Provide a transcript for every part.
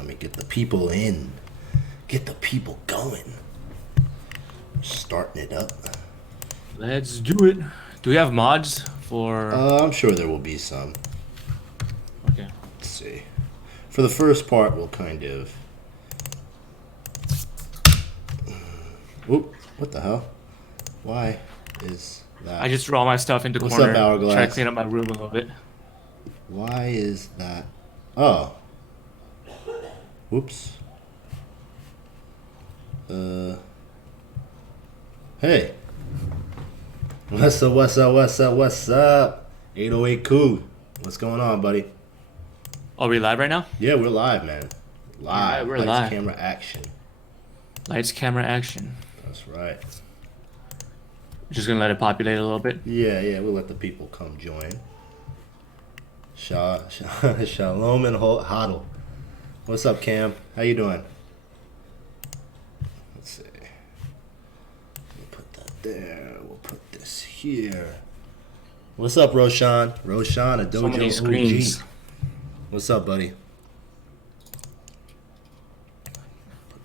Let me get the people in. Get the people going. Starting it up. Let's do it. Do we have mods for? I'm sure there will be some. Okay. Let's see. For the first part, we'll kind of. Oop! What the hell? Why is that? I just threw all my stuff into What's corner. up, Hourglass? Try to clean up my room a little bit. Why is that? Oh. Whoops. Hey. What's up, what's up, what's up, what's up? 808 Cool. What's going on, buddy? Are we live right now? Yeah, we're live, man. Live. We're Lights, live. camera, action. Lights, camera, action. That's right. Just gonna let it populate a little bit. Yeah, we'll let the people come join. Shalom and Hodl. What's up, Cam? How you doing? Let's see. We'll put that there. We'll put this here. What's up, Roshan? Roshan, a So many Dojo screens. OG. What's up, buddy?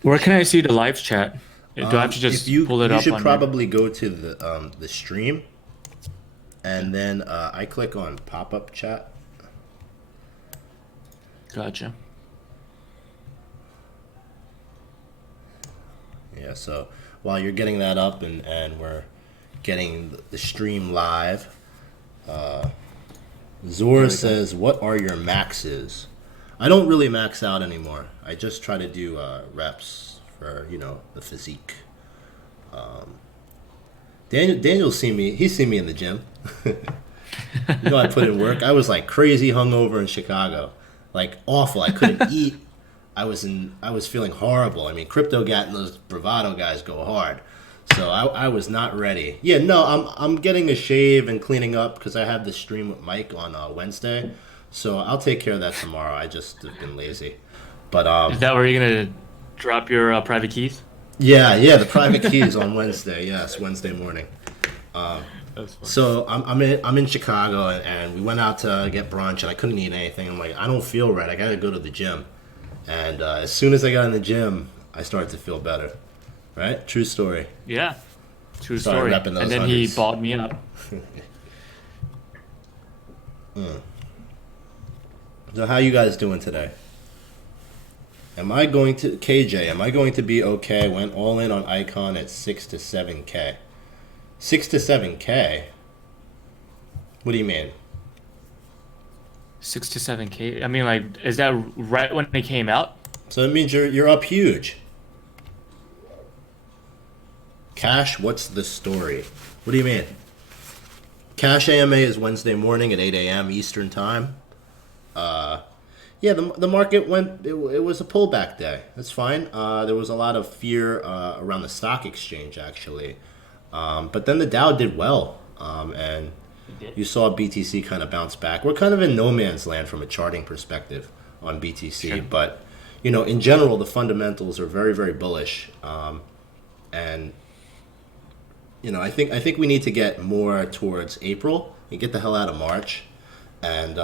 Where can I see the live chat? Do I have to just If you, pull it you up should on probably go to the stream, and then I click on pop-up chat. Gotcha. Yeah, so while you're getting that up and we're getting the stream live, Zor says, what are your maxes? I don't really max out anymore. I just try to do reps for, the physique. Daniel's seen me. He's seen me in the gym. I put in work. I was like crazy hungover in Chicago. Like awful. I couldn't eat. I was feeling horrible. I mean, Crypto Gat and those Bravado guys go hard. So I was not ready. Yeah, no, I'm getting a shave and cleaning up because I have the stream with Mike on Wednesday. So I'll take care of that tomorrow. I just have been lazy. But Is that where you're gonna drop your private keys? yeah, the private keys on Wednesday. Yes, Wednesday morning. That's fun. So I'm in Chicago and we went out to get brunch and I couldn't eat anything. I'm like, I don't feel right. I gotta go to the gym. And as soon as I got in the gym, I started to feel better. Right? True story. Yeah. True Started story. repping those And then he hundreds. balled me up. So how you guys doing today? KJ, am I going to be okay? Went all in on Icon at 6 to 7K. 6 to 7K? What do you mean? 6 to 7K. I mean, like, is that right when they came out? So it means you're up huge. Cash, what's the story? What do you mean? Cash AMA is Wednesday morning at 8 a.m. Eastern Time. Yeah, the market went, it was a pullback day. That's fine. There was a lot of fear around the stock exchange, actually. But then the Dow did well. And you saw BTC kind of bounce back. We're kind of in no man's land from a charting perspective on BTC. Sure. But, in general, the fundamentals are very, very bullish. And I think we need to get more towards April and get the hell out of March. And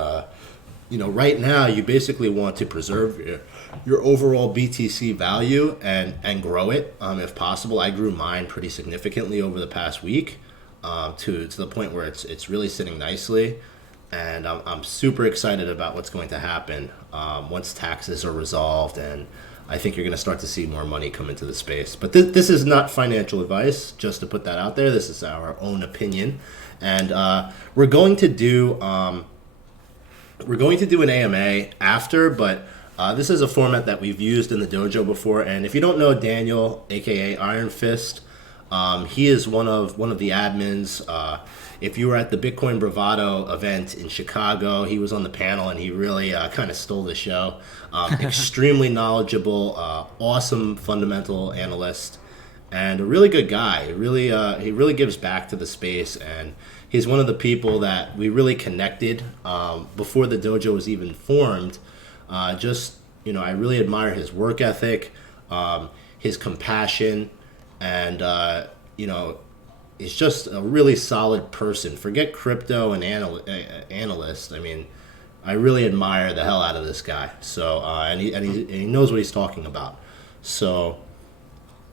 right now you basically want to preserve your overall BTC value and grow it if possible. I grew mine pretty significantly over the past week to the point where it's really sitting nicely. And I'm super excited about what's going to happen once taxes are resolved, and I think you're going to start to see more money come into the space. But this is not financial advice, just to put that out there. This is our own opinion, and we're going to do an AMA after, but this is a format that we've used in the dojo before. And if you don't know Daniel, aka Ironfist, he is one of the admins. If you were at the Bitcoin Bravado event in Chicago, he was on the panel and he really kind of stole the show. Extremely knowledgeable, awesome fundamental analyst, and a really good guy. He really gives back to the space, and he's one of the people that we really connected before the dojo was even formed. I really admire his work ethic, his compassion, and is just a really solid person. Forget crypto and analyst. I mean, I really admire the hell out of this guy. So and he knows what he's talking about. So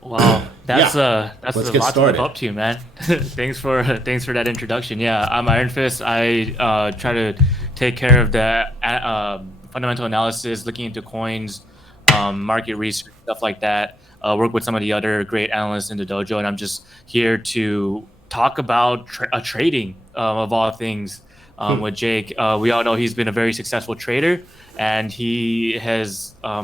Wow, yeah, that's let's a get lot to live started. up to, man. Thanks for that introduction. Yeah, I'm Iron Fist. I try to take care of the fundamental analysis, looking into coins, market research, stuff like that. Work with some of the other great analysts in the dojo, and I'm just here to talk about trading of all things with Jake. We all know he's been a very successful trader, and he has a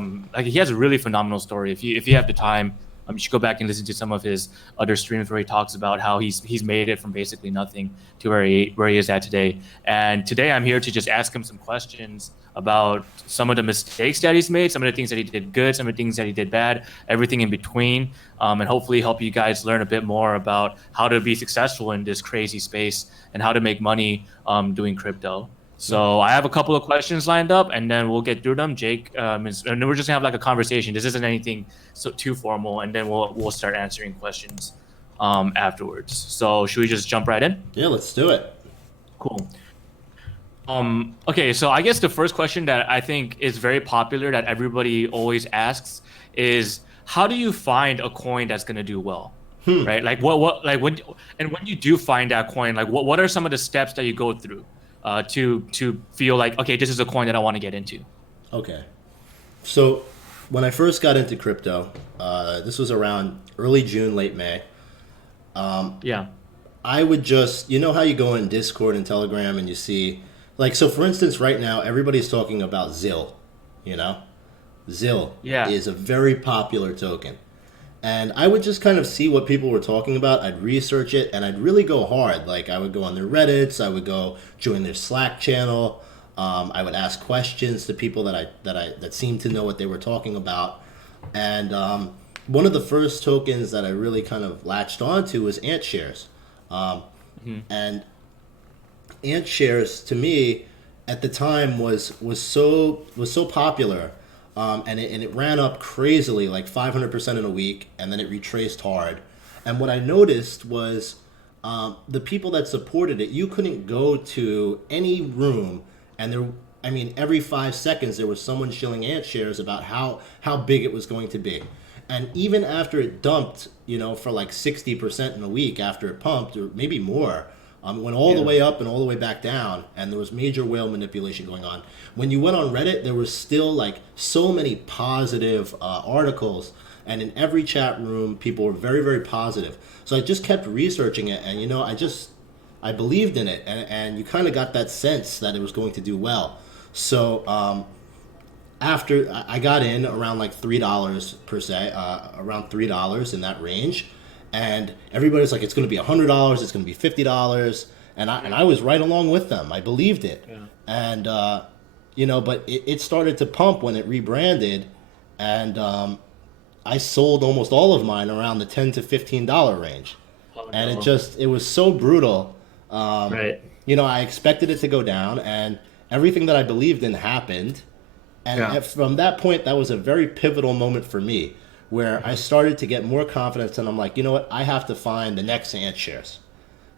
really phenomenal story. If you have the time, you should go back and listen to some of his other streams where he talks about how he's made it from basically nothing to where he is at today. And today I'm here to just ask him some questions about some of the mistakes that he's made, some of the things that he did good, some of the things that he did bad, everything in between, and hopefully help you guys learn a bit more about how to be successful in this crazy space and how to make money doing crypto. So I have a couple of questions lined up, and then we'll get through them. Jake, and then we're just gonna have like a conversation. This isn't anything so too formal, and then we'll start answering questions afterwards. So should we just jump right in? Yeah, let's do it. Cool. Okay, so I guess the first question that I think is very popular that everybody always asks is how do you find a coin that's gonna do well? Right? Like like when you do find that coin, like what are some of the steps that you go through to feel like, okay, this is a coin that I want to get into? Okay. So when I first got into crypto, this was around early June, late May. Yeah. I would just, you know how you go in Discord and Telegram and you see, like, so for instance, right now, everybody's talking about ZIL, you know? ZIL Yeah. is a very popular token. And I would just kind of see what people were talking about. I'd research it and I'd really go hard. Like, I would go on their Reddits, I would go join their Slack channel. I would ask questions to people that seemed to know what they were talking about. And one of the first tokens that I really kind of latched onto was Ant Shares. And Ant Shares to me at the time was so popular, and it ran up crazily, like 500% in a week, and then it retraced hard. And what I noticed was the people that supported it. You couldn't go to any room, and there. I mean, every 5 seconds there was someone shilling Ant Shares about how big it was going to be. And even after it dumped, you know, for like 60% in a week after it pumped, or maybe more, it went all the way up and all the way back down, and there was major whale manipulation going on. When you went on Reddit, there was still like so many positive articles, and in every chat room, people were very, very positive. So I just kept researching it, and you know, I believed in it, and you kind of got that sense that it was going to do well. So after I got in around like $3 per se, around $3 in that range, and everybody's like, it's going to be $100, it's going to be $50, and I was right along with them. I believed it, and you know, but it started to pump when it rebranded, and I sold almost all of mine around the $10 to $15 range, and it was so brutal. Right. You know, I expected it to go down, and everything that I believed in happened. And from that point, that was a very pivotal moment for me, where I started to get more confidence, and I'm like, you know what, I have to find the next Ant Shares.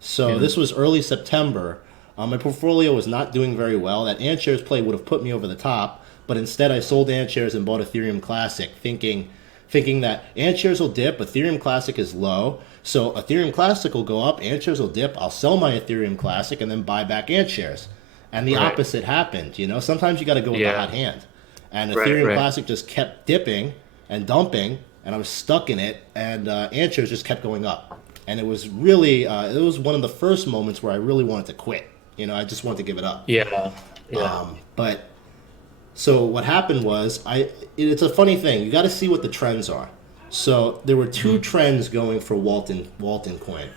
So this was early September. My portfolio was not doing very well. That Ant Shares play would have put me over the top, but instead I sold Ant Shares and bought Ethereum Classic, thinking that Ant Shares will dip, Ethereum Classic is low, so Ethereum Classic will go up, Ant Shares will dip, I'll sell my Ethereum Classic and then buy back Ant Shares. And the opposite happened, you know? Sometimes you got to go with the hot hand. And Ethereum Classic just kept dipping and dumping, and I was stuck in it, and Ant Shares just kept going up. And it was really, it was one of the first moments where I really wanted to quit. You know, I just wanted to give it up. Yeah. But so what happened was, it's a funny thing. You got to see what the trends are. So there were two trends going for Walton coin.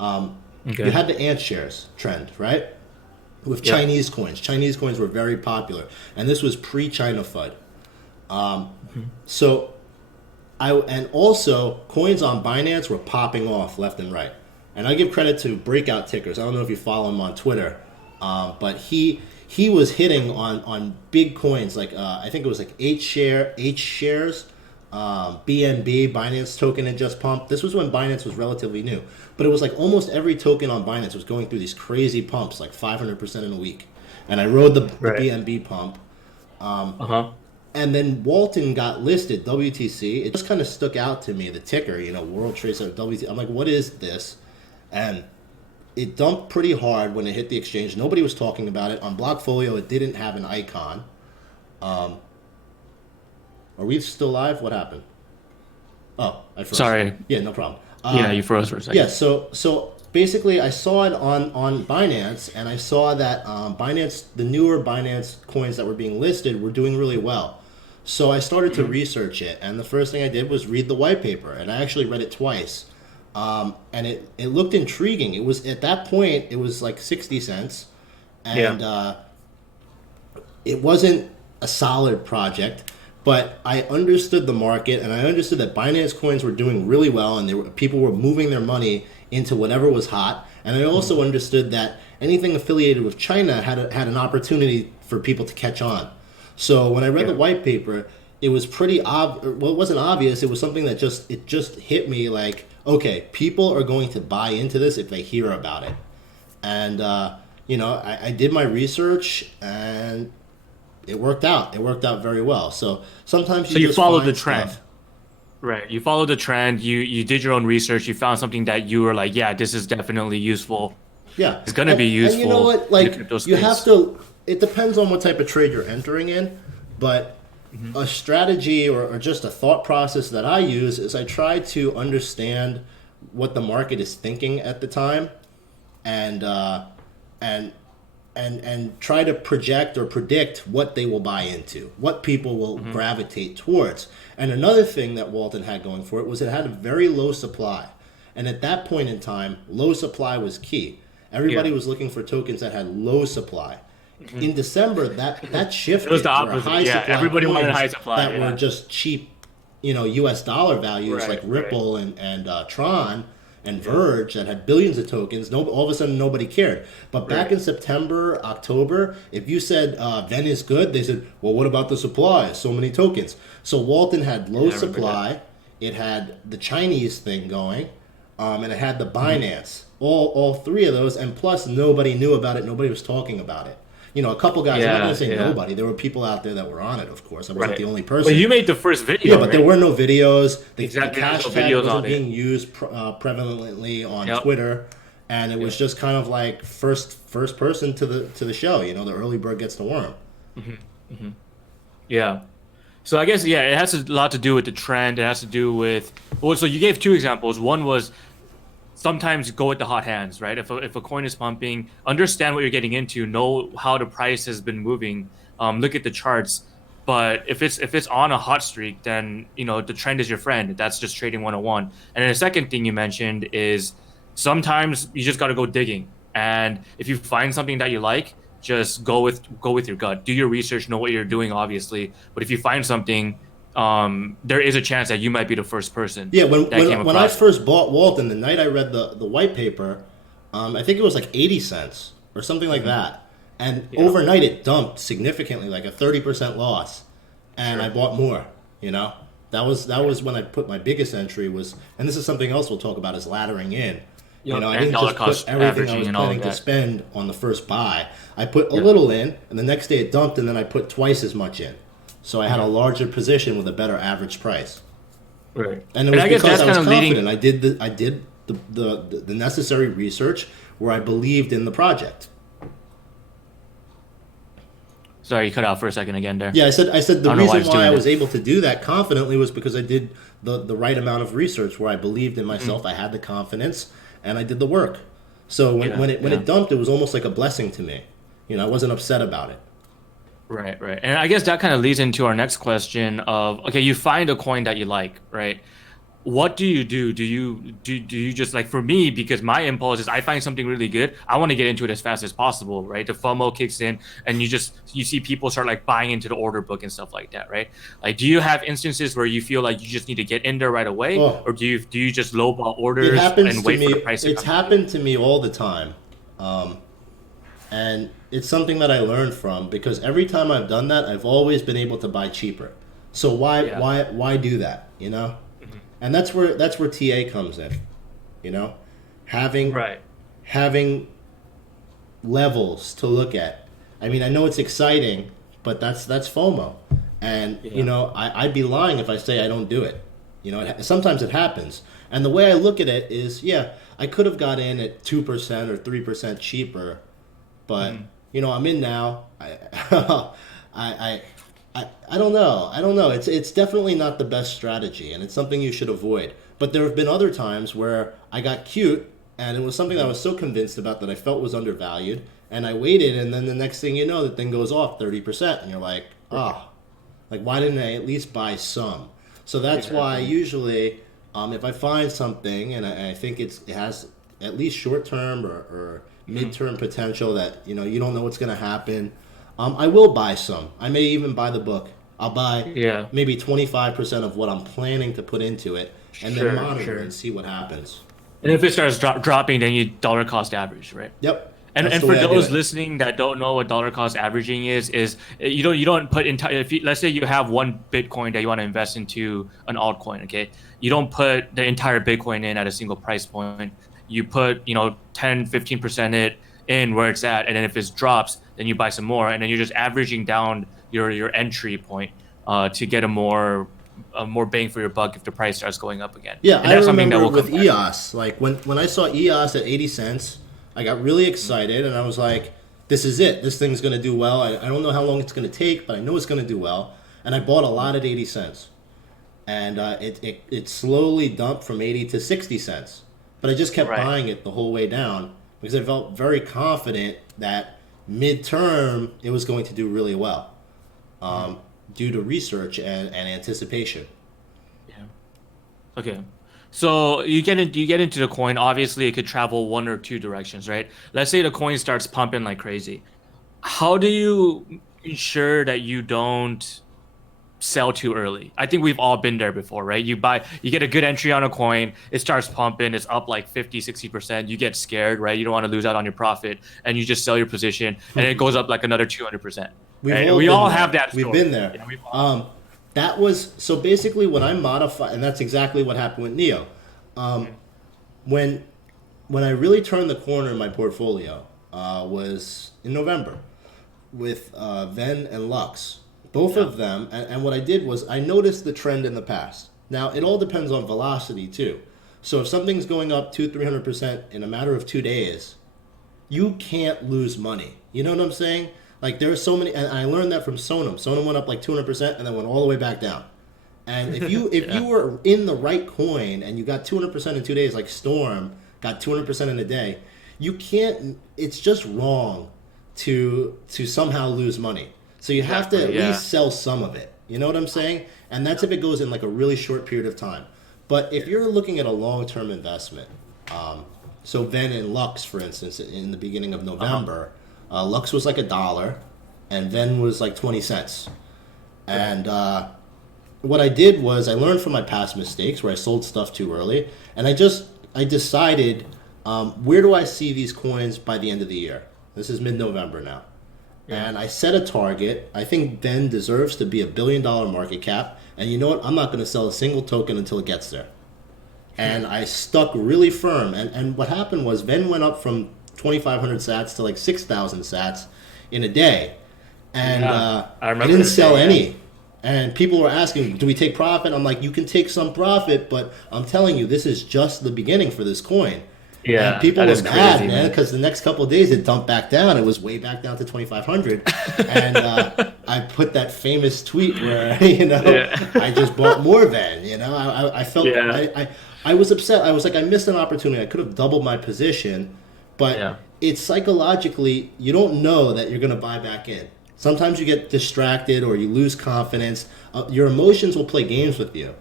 You had the Ant Shares trend, right? With Chinese coins. Chinese coins were very popular, and this was pre-China FUD. So and also coins on Binance were popping off left and right. And I give credit to Breakout Tickers. I don't know if you follow him on Twitter, but he was hitting on big coins like I think it was like H shares, BNB, Binance token had just pumped. This was when Binance was relatively new, but it was like almost every token on Binance was going through these crazy pumps, like 500% in a week. and I rode the Right. BNB pump. Uh-huh. And then Walton got listed, WTC. It just kind of stuck out to me, the ticker, World Trade Center, WTC. I'm like, what is this? And it dumped pretty hard when it hit the exchange. Nobody was talking about it. On Blockfolio, it didn't have an icon. Are we still live? What happened? Oh, I froze. Sorry. Yeah, no problem. Yeah, you froze for a second. Yeah, so basically, I saw it on Binance, and I saw that Binance, the newer Binance coins that were being listed, were doing really well. So I started to research it, and the first thing I did was read the white paper, and I actually read it twice. And it looked intriguing. It was, at that point, it was like 60 cents, and it wasn't a solid project. But I understood the market, and I understood that Binance coins were doing really well, and people were moving their money into whatever was hot. And I also understood that anything affiliated with China had an opportunity for people to catch on. So when I read the white paper, it was pretty obvious. Well, it wasn't obvious. It was something that just hit me like, okay, people are going to buy into this if they hear about it. And I did my research, and it worked out. It worked out very well. So sometimes you just followed the find trend. stuff. Right. You followed the trend. You did your own research. You found something that you were like, yeah, this is definitely useful. Yeah, It's gonna be useful. And you know what? in Like, the crypto you have space. to. It depends on what type of trade you're entering in, but a strategy or just a thought process that I use is I try to understand what the market is thinking at the time, and try to project or predict what they will buy into, what people will gravitate towards. And another thing that Walton had going for it was it had a very low supply. And at that point in time, low supply was key. Everybody was looking for tokens that had low supply. In December, that shifted. It was the where opposite. high Yeah, supply everybody wanted coins high supply, that yeah. were just cheap, US dollar values Right, like right. Ripple and Tron and Verge that had billions of tokens. All of a sudden, nobody cared. But back in September, October, if you said Ven is good, they said, well, what about the supply? So many tokens. So Walton had low I remember supply. It had the Chinese thing going, and it had the Binance. All three of those, and plus nobody knew about it. Nobody was talking about it. A couple guys. I'm not going to say nobody. There were people out there that were on it. Of course, I wasn't Right. the only person. But you made the first video. Yeah, but there right? were no videos. The Exactly, there's no hashtag videos wasn't on it. being used prevalently on Yep. Twitter, and it was just kind of like first person to the show. The early bird gets the worm. Yeah. So I guess it has a lot to do with the trend. It has to do with so you gave two examples. One was sometimes go with the hot hands, right? If a coin is pumping, understand what you're getting into, know how the price has been moving, look at the charts. But if it's on a hot streak, then the trend is your friend. That's just trading 101. And then the second thing you mentioned is sometimes you just got to go digging. And if you find something that you like, just go with your gut. Do your research, know what you're doing, obviously. But if you find something, there is a chance that you might be the first person. Yeah, when that came when I across it. first bought Walton, the night I read the white paper, I think it was like 80 cents or something like that. And overnight it dumped significantly, like a 30% loss. And I bought more, That was when I put my biggest entry was, and this is something else we'll talk about, is laddering in. Yep, I and didn't dollar just put cost everything I averaging was and all of planning to that. spend on the first buy. I put a little in, and the next day it dumped, and then I put twice as much in. So I had a larger position with a better average price. Right. And it was I guess because that's I was kind of confident. leading. I did the necessary research where I believed in the project. Sorry, you cut out for a second again there. Yeah, I said the I don't know why reason it's why doing I that. was able to do that confidently was because I did the right amount of research where I believed in myself. I had the confidence, and I did the work. So when it dumped, it was almost like a blessing to me. I wasn't upset about it. Right, right. And I guess that kind of leads into our next question of, okay, you find a coin that you like, right? What do you do? Do you just, like, for me, because my impulse is I find something really good, I want to get into it as fast as possible, right? The FOMO kicks in and you see people start like buying into the order book and stuff like that, right? Like, do you have instances where you feel like you just need to get in there right away, or do you just lowball It orders happens and to wait me. for the price to It's come? happened to me all the time, and it's something that I learned from because every time I've done that, I've always been able to buy cheaper. So why do that? And that's where TA comes in. Having Right. having levels to look at. I mean, I know it's exciting, but that's FOMO. And, Yeah. you know, I'd be lying if I say I don't do it. You know, sometimes it happens. And the way I look at it is, yeah, I could have got in at 2% or 3% cheaper, but, you know, I'm in now. I, I don't know. I don't know. It's definitely not the best strategy, and it's something you should avoid. But there have been other times where I got cute, and it was something that I was so convinced about that I felt was undervalued, and I waited, and then the next thing you know, the thing goes off 30%, and you're like, oh, like why didn't I at least buy some? So that's why usually, if I find something and I think it has at least short term or midterm potential that you don't know what's going to happen, I will buy some. I may even buy the book. I'll buy Yeah. maybe 25% of what I'm planning to put into it, and Sure, then monitor sure. and see what happens. And if it starts dropping, then you dollar cost average, right? Yep, And that's and the for way I do those it. listening that don't know what dollar cost averaging is you don't put entire if you, let's say you have one Bitcoin that you want to invest into an altcoin, okay? You don't put the entire Bitcoin in at a single price point. You put 10-15% it in where it's at, and then if it drops, then you buy some more, and then you're just averaging down your entry point to get a more bang for your buck if the price starts going up again. Yeah, And I that's something that remember will come with back. EOS. Like when I saw EOS at 80 cents, I got really excited and I was like, this is it. This thing's going to do well. I don't know how long it's going to take, but I know it's going to do well. And I bought a lot at 80 cents. And it slowly dumped from 80 to 60 cents. But I just kept Right. buying it the whole way down because I felt very confident that midterm it was going to do really well due to research and anticipation. Yeah. Okay. So you get into the coin. Obviously, it could travel one or two directions, right? Let's say the coin starts pumping like crazy. How do you ensure that you don't sell too early? I think we've all been there before, right? You get a good entry on a coin, it starts pumping, it's up like 50, 60%. You get scared, right? You don't want to lose out on your profit, and you just sell your position, and it goes up like another 200%. We've Right? all We been all there. have that We've story. been there. Yeah, we've all. That was so basically when I modified, and that's exactly what happened with Neo. When when I really turned the corner in my portfolio was in November with Ven and Lux. Both Yeah. of them, and what I did was I noticed the trend in the past. Now it all depends on velocity too. So if something's going up 200-300% in a matter of 2 days, you can't lose money. You know what I'm saying? Like there are so many, and I learned that from Sonam. Sonam went up like 200% and then went all the way back down. And if Yeah. you were in the right coin and you got 200% in 2 days, like Storm got 200% in a day, you can't. It's just wrong to somehow lose money. So you have to at Exactly. Yeah. least sell some of it. You know what I'm saying? And that's if it goes in like a really short period of time. But if you're looking at a long-term investment, so Ven and Lux, for instance, in the beginning of November, Lux was like $1, and Ven was like 20 cents. And what I did was I learned from my past mistakes where I sold stuff too early, and I decided where do I see these coins by the end of the year? This is mid-November now. And I set a target. I think Ben deserves to be $1 billion market cap. And you know what? I'm not going to sell a single token until it gets there. And I stuck really firm. And what happened was Ben went up from 2,500 sats to like 6,000 sats in a day. And Yeah, I I remember didn't the sell day, yeah. any. And people were asking, do we take profit? I'm like, you can take some profit, but I'm telling you, this is just the beginning for this coin. And Yeah, people that were is mad, crazy, man, man. because the next couple of days it dumped back down. It was way back down to 2,500, and I put that famous tweet where Yeah. I just bought more Van. I felt Yeah. I was upset. I was like I missed an opportunity. I could have doubled my position, but Yeah. it's psychologically you don't know that you're going to buy back in. Sometimes you get distracted or you lose confidence. Your emotions will play games with you,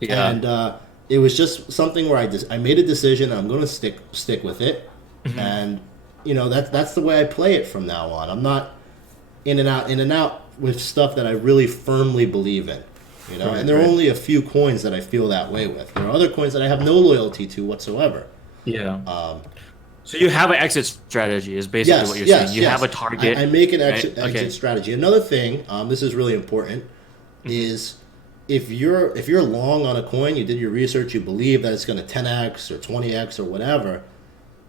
Yeah. and it was just something where I made a decision. I'm going to stick with it, and that's the way I play it from now on. I'm not in and out with stuff that I really firmly believe in. Right, And there are right. only a few coins that I feel that way with. There are other coins that I have no loyalty to whatsoever. Yeah. So you have an exit strategy, is basically Yes, what you're yes, saying. You yes. have a target. I make an right? exit Okay. strategy. Another thing, this is really important, is if you're long on a coin, you did your research, you believe that it's going to 10x or 20x or whatever.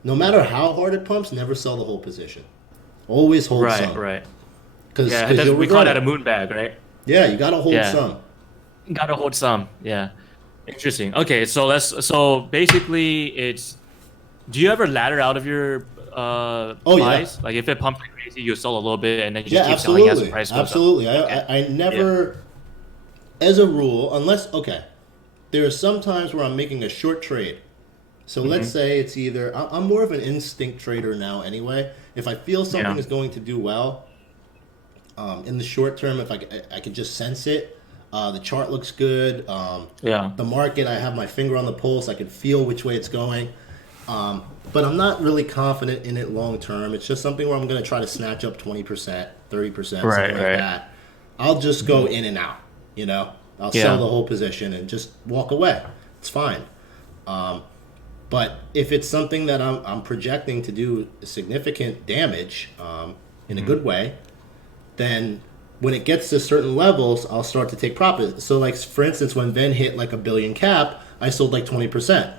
No matter how hard it pumps, never sell the whole position. Always hold Right, some. right. Yeah, because you'll we call regret that a it. moon bag, right? Yeah, you got to hold Yeah, some. gotta hold some. Yeah, interesting. Okay, so so basically it's. Do you ever ladder out of your Oh yeah, buys? Like if it pumps like crazy, you sell a little bit and then you yeah, just keep selling as the absolutely, price goes up. absolutely. Okay. I Yeah. never, as a rule, unless okay, there are some times where I'm making a short trade. So let's Hmm. say it's either I'm more of an instinct trader now anyway. If I feel something Yeah. is going to do well, in the short term, if I could just sense it, the chart looks good. Yeah. The market, I have my finger on the pulse. I can feel which way it's going. But I'm not really confident in it long term. It's just something where I'm going to try to snatch up 20%, 30%, something Right. like Right. that. I'll just go in and out. I'll sell Yeah. the whole position and just walk away. It's fine. But if it's something that I'm projecting to do significant damage in a Hmm. good way, then when it gets to certain levels, I'll start to take profit. So, like for instance, when Ven hit like a billion cap, I sold like 20%.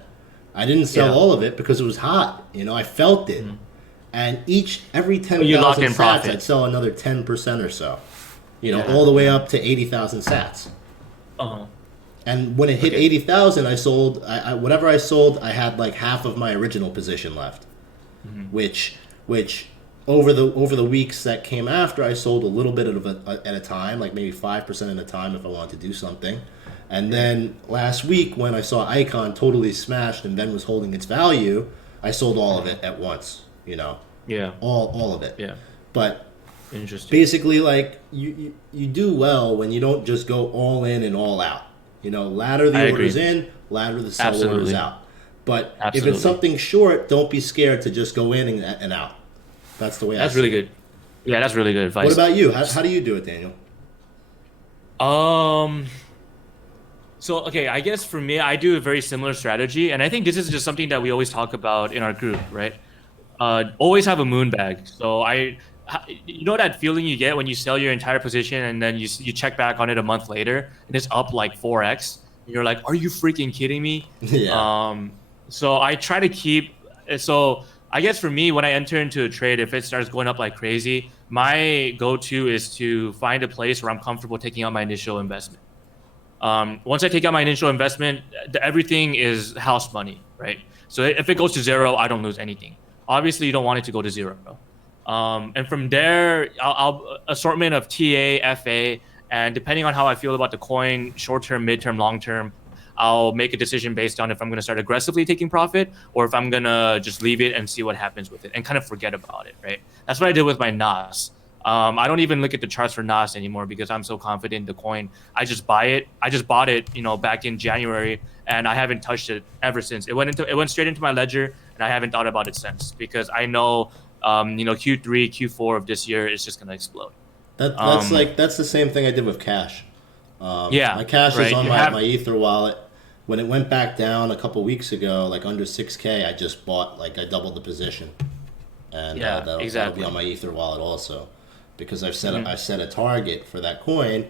I didn't sell Yeah. all of it because it was hot. I felt it, Hmm. and every But you lock 10,000 in sats, I'd profit. sell another 10% or so. All Yeah. the way Yeah. up to 80,000 sats. Uh-huh. And when it hit Okay. 80,000, I sold. Whatever I sold, I had like half of my original position left, Hmm. which over the weeks that came after, I sold a little bit at a time, like maybe 5% at a time if I wanted to do something. And Yeah. then last week, when I saw Icon totally smashed and then was holding its value, I sold all of Uh-huh. it at once. Yeah. All of it. Yeah. But Interesting. basically, like you do well when you don't just go all in and all out. Ladder I the orders agree. in, ladder the sell orders Absolutely. out. But if it's Absolutely. something short, don't be scared to just go in and out. That's the way I That's see really it. good. Yeah, that's really good What advice. about you? How do you do it, Daniel? Um, so okay, I guess for me, I do a very similar strategy, and I think this is just something that we always talk about in our group, right? Always have a moon bag. So you know that feeling you get when you sell your entire position and then you check back on it a month later and it's up like 4x, and you're like, are you freaking kidding me? Yeah. So I try to keep. So I guess for me, when I enter into a trade, if it starts going up like crazy, my go-to is to find a place where I'm comfortable taking out my initial investment. Once I take out my initial investment, everything is house money, right? So if it goes to zero, I don't lose anything. Obviously, you don't want it to go to zero. And from there, I'll assortment of TA, FA, and depending on how I feel about the coin, short term, mid term, long term, I'll make a decision based on if I'm going to start aggressively taking profit or if I'm going to just leave it and see what happens with it and kind of forget about it, right? That's what I did with my NAS. I don't even look at the charts for NAS anymore because I'm so confident in the coin. I just buy it. I just bought it, back in January, and I haven't touched it ever since. It went straight into my ledger, and I haven't thought about it since because I know, Q3, Q4 of this year is just gonna explode. Um, That's the same thing I did with cash. My yeah, cash is right. on You my have, Ether wallet. When it went back down a couple weeks ago, like under 6K, I just bought like I doubled the position, and yeah, that'll be on exactly. my Ether wallet also, because Hmm. I've set a target for that coin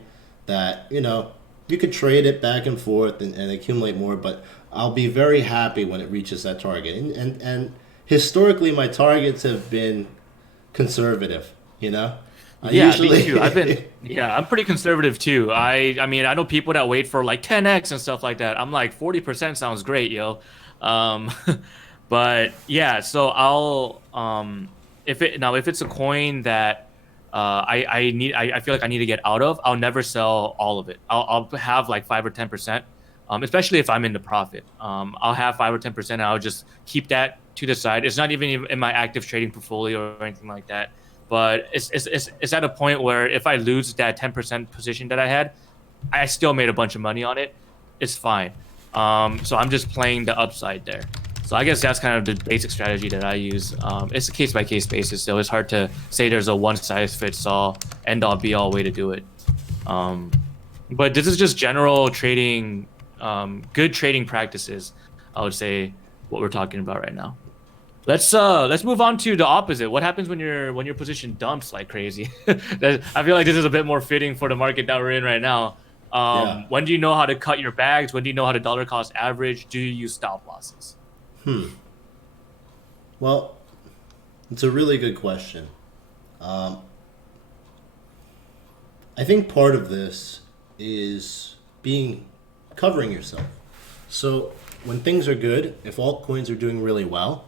that you could trade it back and forth and accumulate more, but I'll be very happy when it reaches that target. And historically, my targets have been conservative. I Yeah, me too. usually Yeah, I'm pretty conservative too. I mean, I know people that wait for like 10x and stuff like that. I'm like 40% sounds great, yo. Um, but yeah, so if it's a coin that I feel like I need to get out of, I'll never sell all of it. I'll have like 5 or 10%. Especially if I'm in the profit. I'll have 5 or 10%. And I'll just keep that to the side. It's not even in my active trading portfolio or anything like that, but it's at a point where if I lose that 10% position that I had, I still made a bunch of money on it. It's fine. So I'm just playing the upside there. So I guess that's kind of the basic strategy that I use. It's a case by case basis, so it's hard to say there's a one size fits all, end all be all way to do it. Um, but this is just general trading, good trading practices. I would say what we're talking about right now. Let's move on to the opposite. What happens when your position dumps like crazy? I feel like this is a bit more fitting for the market that we're in right now. yeah. When do you know how to cut your bags? When do you know how to dollar cost average? Do you use stop losses? Well, it's a really good question. Um, I think part of this is being covering yourself. So when things are good, if altcoins are doing really well,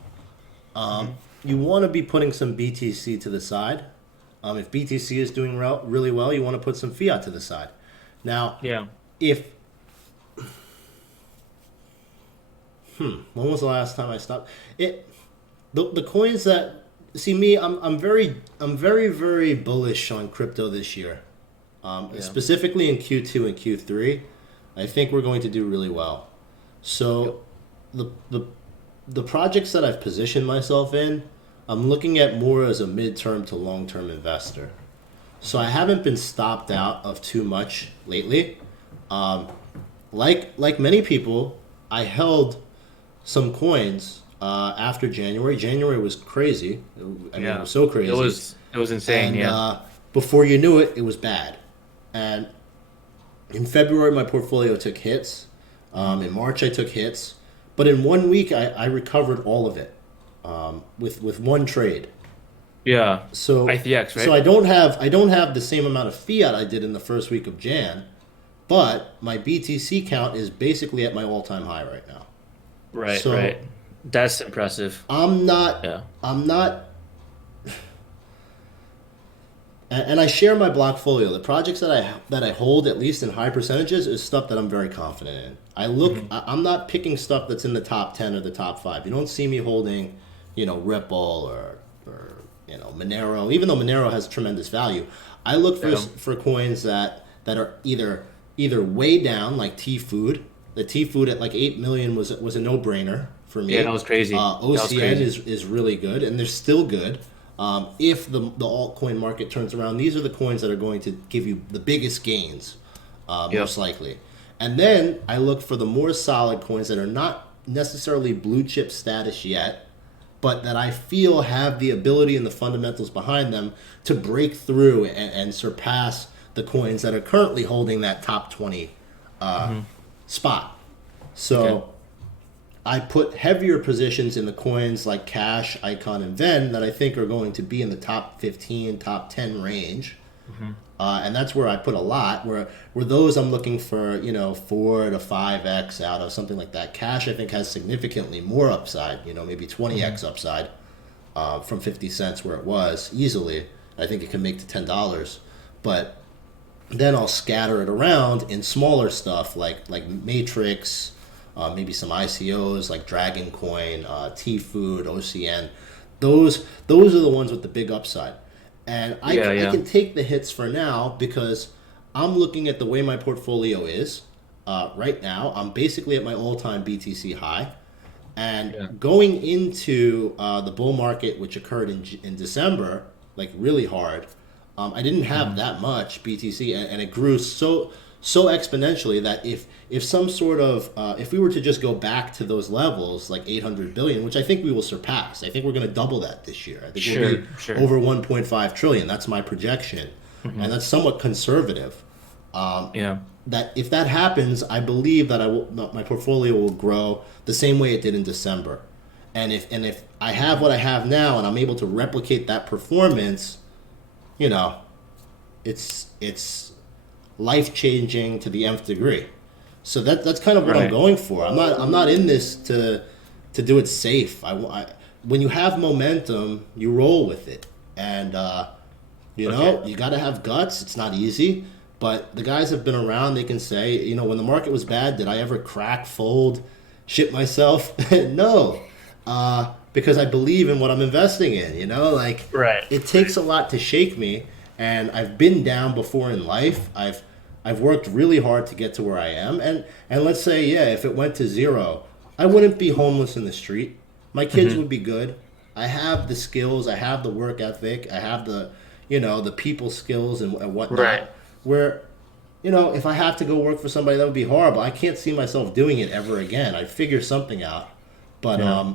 you want to be putting some BTC to the side. If BTC is doing really well, you want to put some fiat to the side. Now, Yeah. if when was the last time I stopped it? The coins that see me, I'm very bullish on crypto this year. Yeah. Specifically in Q2 and Q3, I think we're going to do really well. Yep. So the the the projects that I've positioned myself in, I'm looking at more as a midterm to long term investor. So I haven't been stopped out of too much lately. Um, like many people, I held some coins after January. January was crazy. I mean, it Yeah. was so It crazy. was it was insane. And Yeah. before you knew it, it was bad. And in February, my portfolio took hits. In March, I took hits. But in 1 week, I recovered all of it with one trade. Yeah. So ITX, so right? I don't have the same amount of fiat I did in the first week of Jan, but my BTC count is basically at my all-time high right now. Right. So Right. That's impressive. I'm not Yeah. I'm not and I share my blockfolio. The projects that I hold, at least in high percentages, is stuff that I'm very confident in. I'm not picking stuff that's in the top 10 or the top 5. You don't see me holding, Ripple or Monero. Even though Monero has tremendous value, I look for Yeah. for coins that are either way down, like T Food. The T Food at like 8 million was a no brainer for Yeah. That me. was crazy. That was OCN crazy. is really good, and they're still good. If the altcoin market turns around, these are the coins that are going to give you the biggest gains, Yep. most likely. And then I look for the more solid coins that are not necessarily blue chip status yet, but that I feel have the ability and the fundamentals behind them to break through and surpass the coins that are currently holding that top 20 spot. Okay. So I put heavier positions in the coins like Cash, Icon, and Ven that I think are going to be in the top 15, top 10 range. And that's where I put a lot. Where those I'm looking for, 4 to 5x out of something like that. Cash I think has significantly more upside, maybe 20x upside from 50 cents where it was easily. I think it can make to $10, but then I'll scatter it around in smaller stuff like Matrix, maybe some ICOs like Dragon Coin, T Food, OCN. Those are the ones with the big upside, and Yeah. I Yeah. can take the hits for now because I'm looking at the way my portfolio is right now. I'm basically at my all-time BTC high, and Yeah. going into the bull market, which occurred in December, like really hard, I didn't have that much BTC, and it grew so exponentially that if some sort of if we were to just go back to those levels, like 800 billion, which I think we will surpass. I think we're going to double that this year. I think we'll Sure. be Sure. over 1.5 trillion. That's my projection, and that's somewhat conservative. Yeah. That if that happens, I believe that my portfolio will grow the same way it did in December. And if I have what I have now and I'm able to replicate that performance, you know, it's life changing to the nth degree. So that's kind of what I'm Right. going for. I'm not in this to do it safe. When you have momentum, you roll with it, and Okay. you got to have guts. It's not easy, but the guys have been around. They can say, when the market was bad, did I ever crack, fold, shit myself? No, because I believe in what I'm investing in. Like Right. it takes a lot to shake me, and I've been down before in life. I've worked really hard to get to where I am, and let's say, yeah, if it went to zero, I wouldn't be homeless in the street. My kids would be good. I have the skills, I have the work ethic, I have the people skills and Right. whatnot. Where, if I have to go work for somebody, that would be horrible. I can't see myself doing it ever again. I'd figure something out. But Yeah.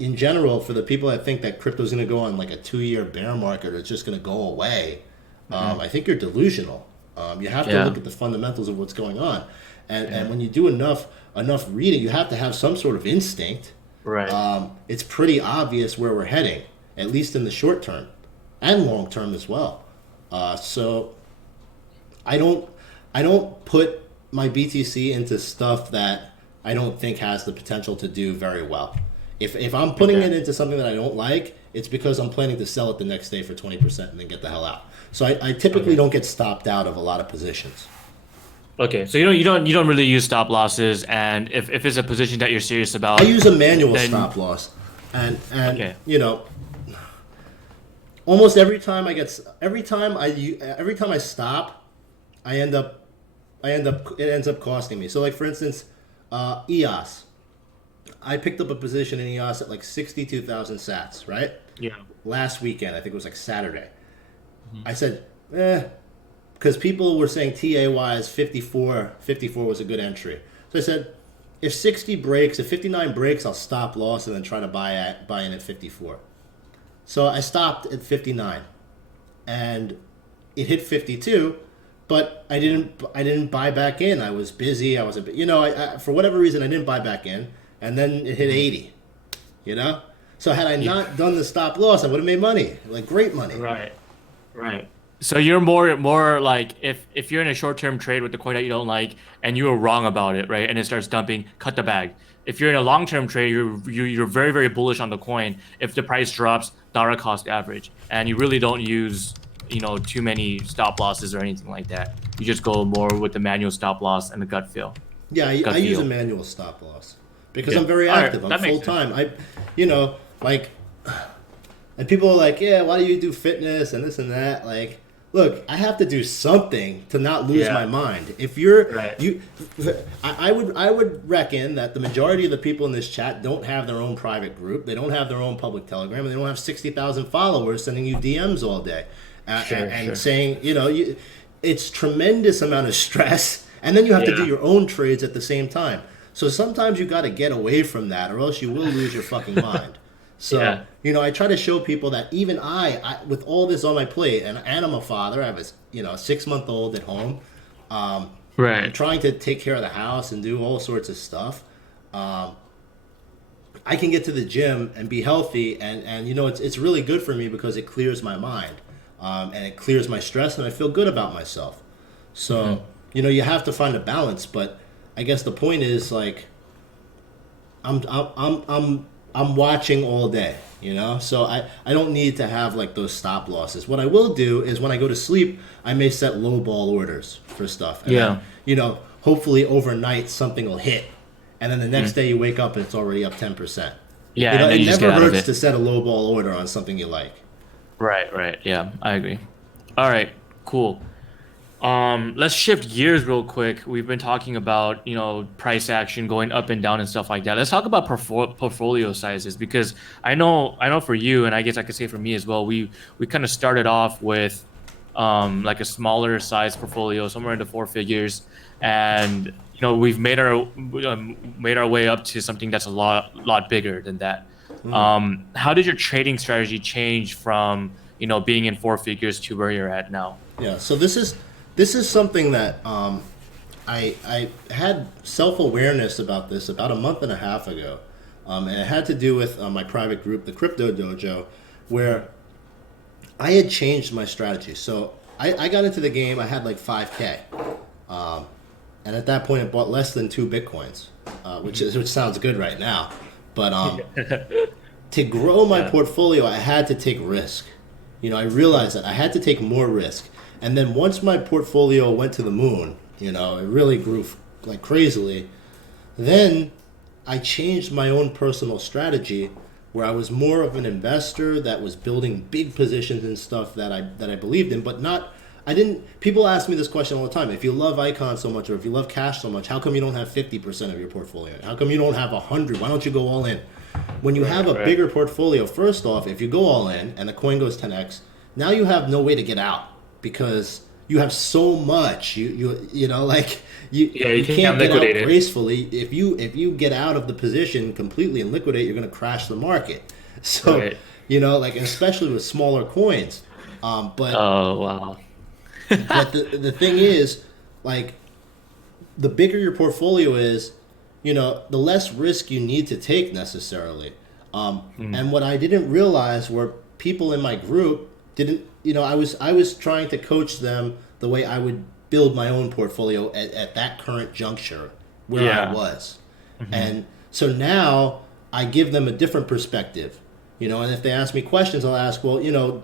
in general, for the people that think that crypto is going to go on like a 2 year bear market or it's just going to go away, I think you're delusional. You have to Yeah. look at the fundamentals of what's going on, and Yeah. when you do enough reading, you have to have some sort of instinct. Right. It's pretty obvious where we're heading, at least in the short term and long term as well. So I don't I don't put my BTC into stuff that I don't think has the potential to do very well. If I'm putting Okay. it into something that I don't like, it's because I'm planning to sell it the next day for 20% and then get the hell out. So I typically Okay. don't get stopped out of a lot of positions. Okay. So you don't really use stop losses, and if it's a position that you're serious I about, use a manual then stop loss, and okay. almost every time I stop, I end up it ends up costing me. So like for instance, EOS. I picked up a position in EOS at like 62,000 sats, right? Yeah. Last weekend, I think it was like Saturday. Mhm. I said, because people were saying TA wise 54 was a good entry. So I said, if 59 breaks, I'll stop loss and then try to buy in at 54. So I stopped at 59 and it hit 52, but I didn't buy back in. I was busy. I was a bit, for whatever reason I didn't buy back in, and then it hit 80. You know, so had I Yeah. not done the stop loss, I would have made money, like great money. Right. Right. So you're more like if you're in a short-term trade with the coin that you don't like and you were wrong about it, right? And it starts dumping, cut the bag. If you're in a long-term trade, you're very very bullish on the coin. If the price drops, dollar cost average, and you really don't use too many stop losses or anything like that. You just go more with the manual stop loss and the Yeah, I gut use a feel. manual stop loss because Yeah. I'm very All active. right, I'm that makes full sense. time. Like, and people are like, yeah, why do you do fitness and this and that? Like, look, I have to do something to not lose my Yeah. mind. If you're Right. you, I would reckon that the majority of the people in this chat don't have their own private group. They don't have their own public Telegram, and they don't have 60,000 followers sending you DMs all day, Sure. and Sure. saying, it's tremendous amount of stress, and then you have to do Yeah. your own trades at the same time. So sometimes you got to get away from that, or else you will lose your fucking mind. So, Yeah. I try to show people that even with all this on my plate, and I'm a father, I have a 6-month-old at home. I'm Right. trying to take care of the house and do all sorts of stuff. I can get to the gym and be healthy, and it's really good for me because it clears my mind, and it clears my stress, and I feel good about myself. So, you have to find a balance, but I guess the point is like I'm watching all day, so I don't need to have like those stop losses. What I will do is when I go to sleep, I may set low ball orders for stuff, and then Yeah. hopefully overnight something will hit, and then the next day you wake up and it's already up 10%. Yeah, and then It you just never get out of hurts it. to set a low ball order on something you like. Right, right. Yeah, I agree. All right, cool. Let's shift gears real quick. We've been talking about, price action going up and down and stuff like that. Let's talk about portfolio sizes because I know for you, and I guess I could say for me as well, we kind of started off with like a smaller size portfolio, somewhere in the four figures, and we've made our way up to something that's a lot bigger than that. How did your trading strategy change from being in four figures to where you're at now? Yeah, so this is something that I had self awareness about this about a month and a half ago, and it had to do with my private group, the Crypto Dojo, where I had changed my strategy. So I got into the game. I had like 5K, and at that point, I bought less than 2 Bitcoins, which sounds good right now, but to grow my Yeah. portfolio, I had to take risk. I realized that I had to take more risk. And then once my portfolio went to the moon, it really grew like crazily. Then I changed my own personal strategy where I was more of an investor that was building big positions and stuff that I believed in, but not I didn't people ask me this question all the time. If you love Icon so much or if you love cash so much, how come you don't have 50% of your portfolio? How come you don't have 100? Why don't you go all in? When you have a Right. bigger portfolio, first off, if you go all in and the coin goes 10x, now you have no way to get out because you have so much. Like Yeah, you you can't can't get out liquidate it. gracefully. If you get out of the position completely and liquidate, you're going to crash the market. So Right. like especially with smaller coins. But Oh, wow. the thing is, like the bigger your portfolio is, the less risk you need to take necessarily. And what I didn't realize were people in my group didn't, I was trying to coach them the way I would build my own portfolio at that current juncture where I was. And so now I give them a different perspective, and if they ask me questions, I'll ask, well,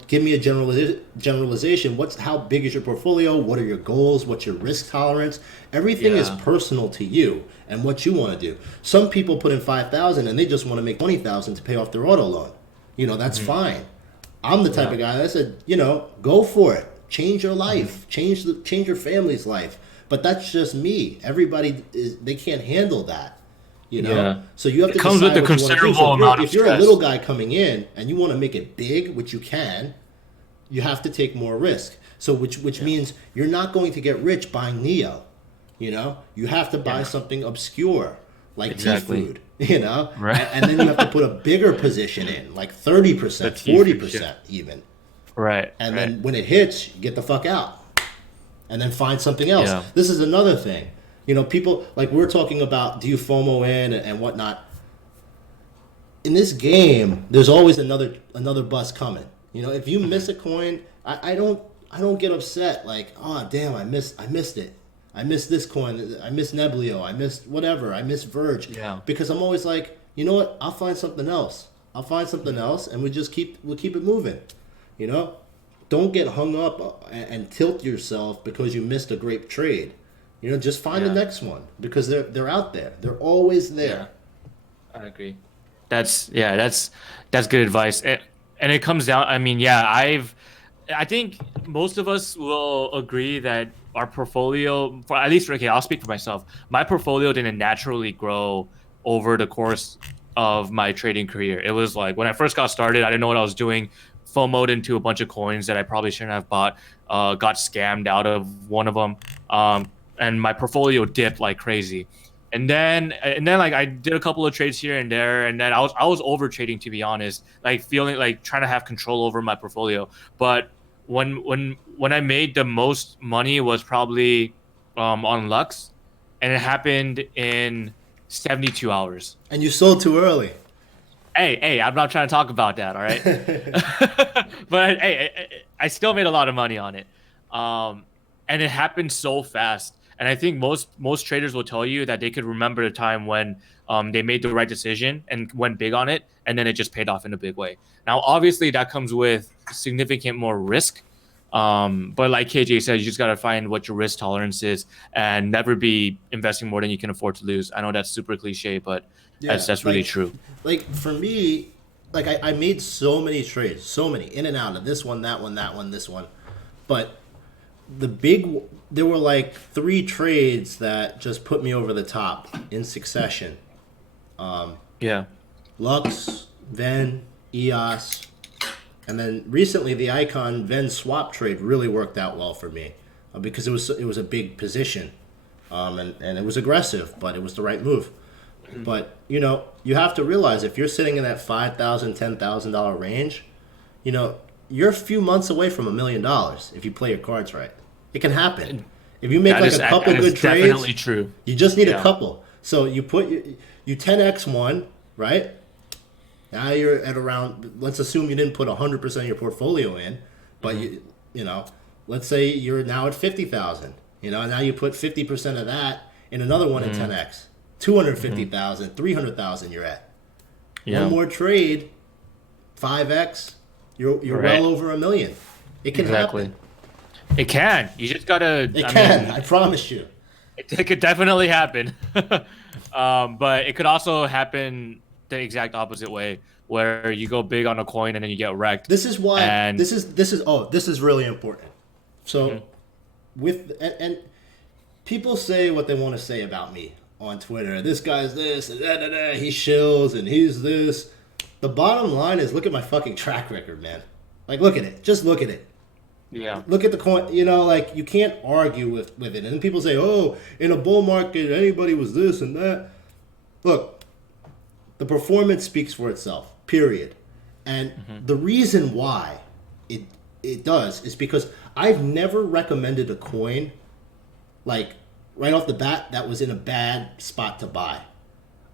give me a generalization. How big is your portfolio? What are your goals? What's your risk tolerance? Everything is personal to you and what you want to do. Some people put in 5,000 and they just want to make 20,000 to pay off their auto loan. That's fine. I'm the type of guy that said, go for it. Change your life. Change your family's life. But that's just me. Everybody they can't handle that. So you have to comes decide with a what considerable you want to do. amount of If you're a stress. little guy coming in and you want to make it big, which you can, you have to take more risk. So which means you're not going to get rich buying Neo. You have to buy something obscure like Exactly. T-Food. Right. And then you have to put a bigger position in, like 30%, 40% even. Right. And then when it hits, you get the fuck out. And then find something else. Yeah. This is another thing. People, like we're talking about, do you FOMO in and whatnot? In this game, there's always another bus coming. If you miss a coin, I don't get upset like, oh damn, I missed it. I missed this coin. I missed Neblio. I missed whatever. I missed Verge. Yeah. Because I'm always like, you know what? I'll find something else. And we'll keep it moving. Don't get hung up and tilt yourself because you missed a great trade. Just find the next one because they're out there. They're always there. I agree. That's good advice. And it comes down. I mean, I think most of us will agree that our portfolio, for at least, okay, I'll speak for myself. My portfolio didn't naturally grow over the course of my trading career. It was like when I first got started, I didn't know what I was doing. FOMO'd into a bunch of coins that I probably shouldn't have bought. Got scammed out of one of them. And my portfolio dipped like crazy. And then like I did a couple of trades here and there, and then I was over trading, to be honest, like feeling like trying to have control over my portfolio. But when I made the most money was probably on Lux, and it happened in 72 hours. And you sold too early. Hey, I'm not trying to talk about that, all right? But hey, I still made a lot of money on it. And it happened so fast. And I think most traders will tell you that they could remember the time when they made the right decision and went big on it, and then it just paid off in a big way. Now, obviously, that comes with significant more risk. But like KJ said, you just got to find what your risk tolerance is and never be investing more than you can afford to lose. I know that's super cliche, but that's really true. Like for me, like I made so many trades, so many in and out of this one, that one, this one. But there were like 3 trades that just put me over the top in succession. Lux, Ven, EOS, and then recently the Icon Ven swap trade really worked out well for me because it was a big position, and it was aggressive, but it was the right move. Mm-hmm. But you have to realize if you're sitting in that $5,000, $10,000 range, you're a few months away from $1 million if you play your cards right. It can happen. If you make a couple good trades, definitely true. You just need a couple. So you put you 10x one, right? Now you're at around. Let's assume you didn't put 100% of your portfolio in, but let's say you're now at 50,000. Now you put 50% of that in another one at 10x, 250,000, 300,000. You're at one more trade, 5x. You're well over $1 million. It can happen. It can. You just gotta. I promise you. It could definitely happen, but it could also happen the exact opposite way, where you go big on a coin and then you get wrecked. This is why. And this is really important. So, and people say what they want to say about me on Twitter. This guy's this, and he shills, and he's this. The bottom line is, look at my fucking track record, man. Like, look at it. Just look at it. Yeah. Look at the coin. Like you can't argue with it. And then people say, "Oh, in a bull market, anybody was this and that." Look, the performance speaks for itself. Period. And the reason why it does is because I've never recommended a coin like right off the bat that was in a bad spot to buy.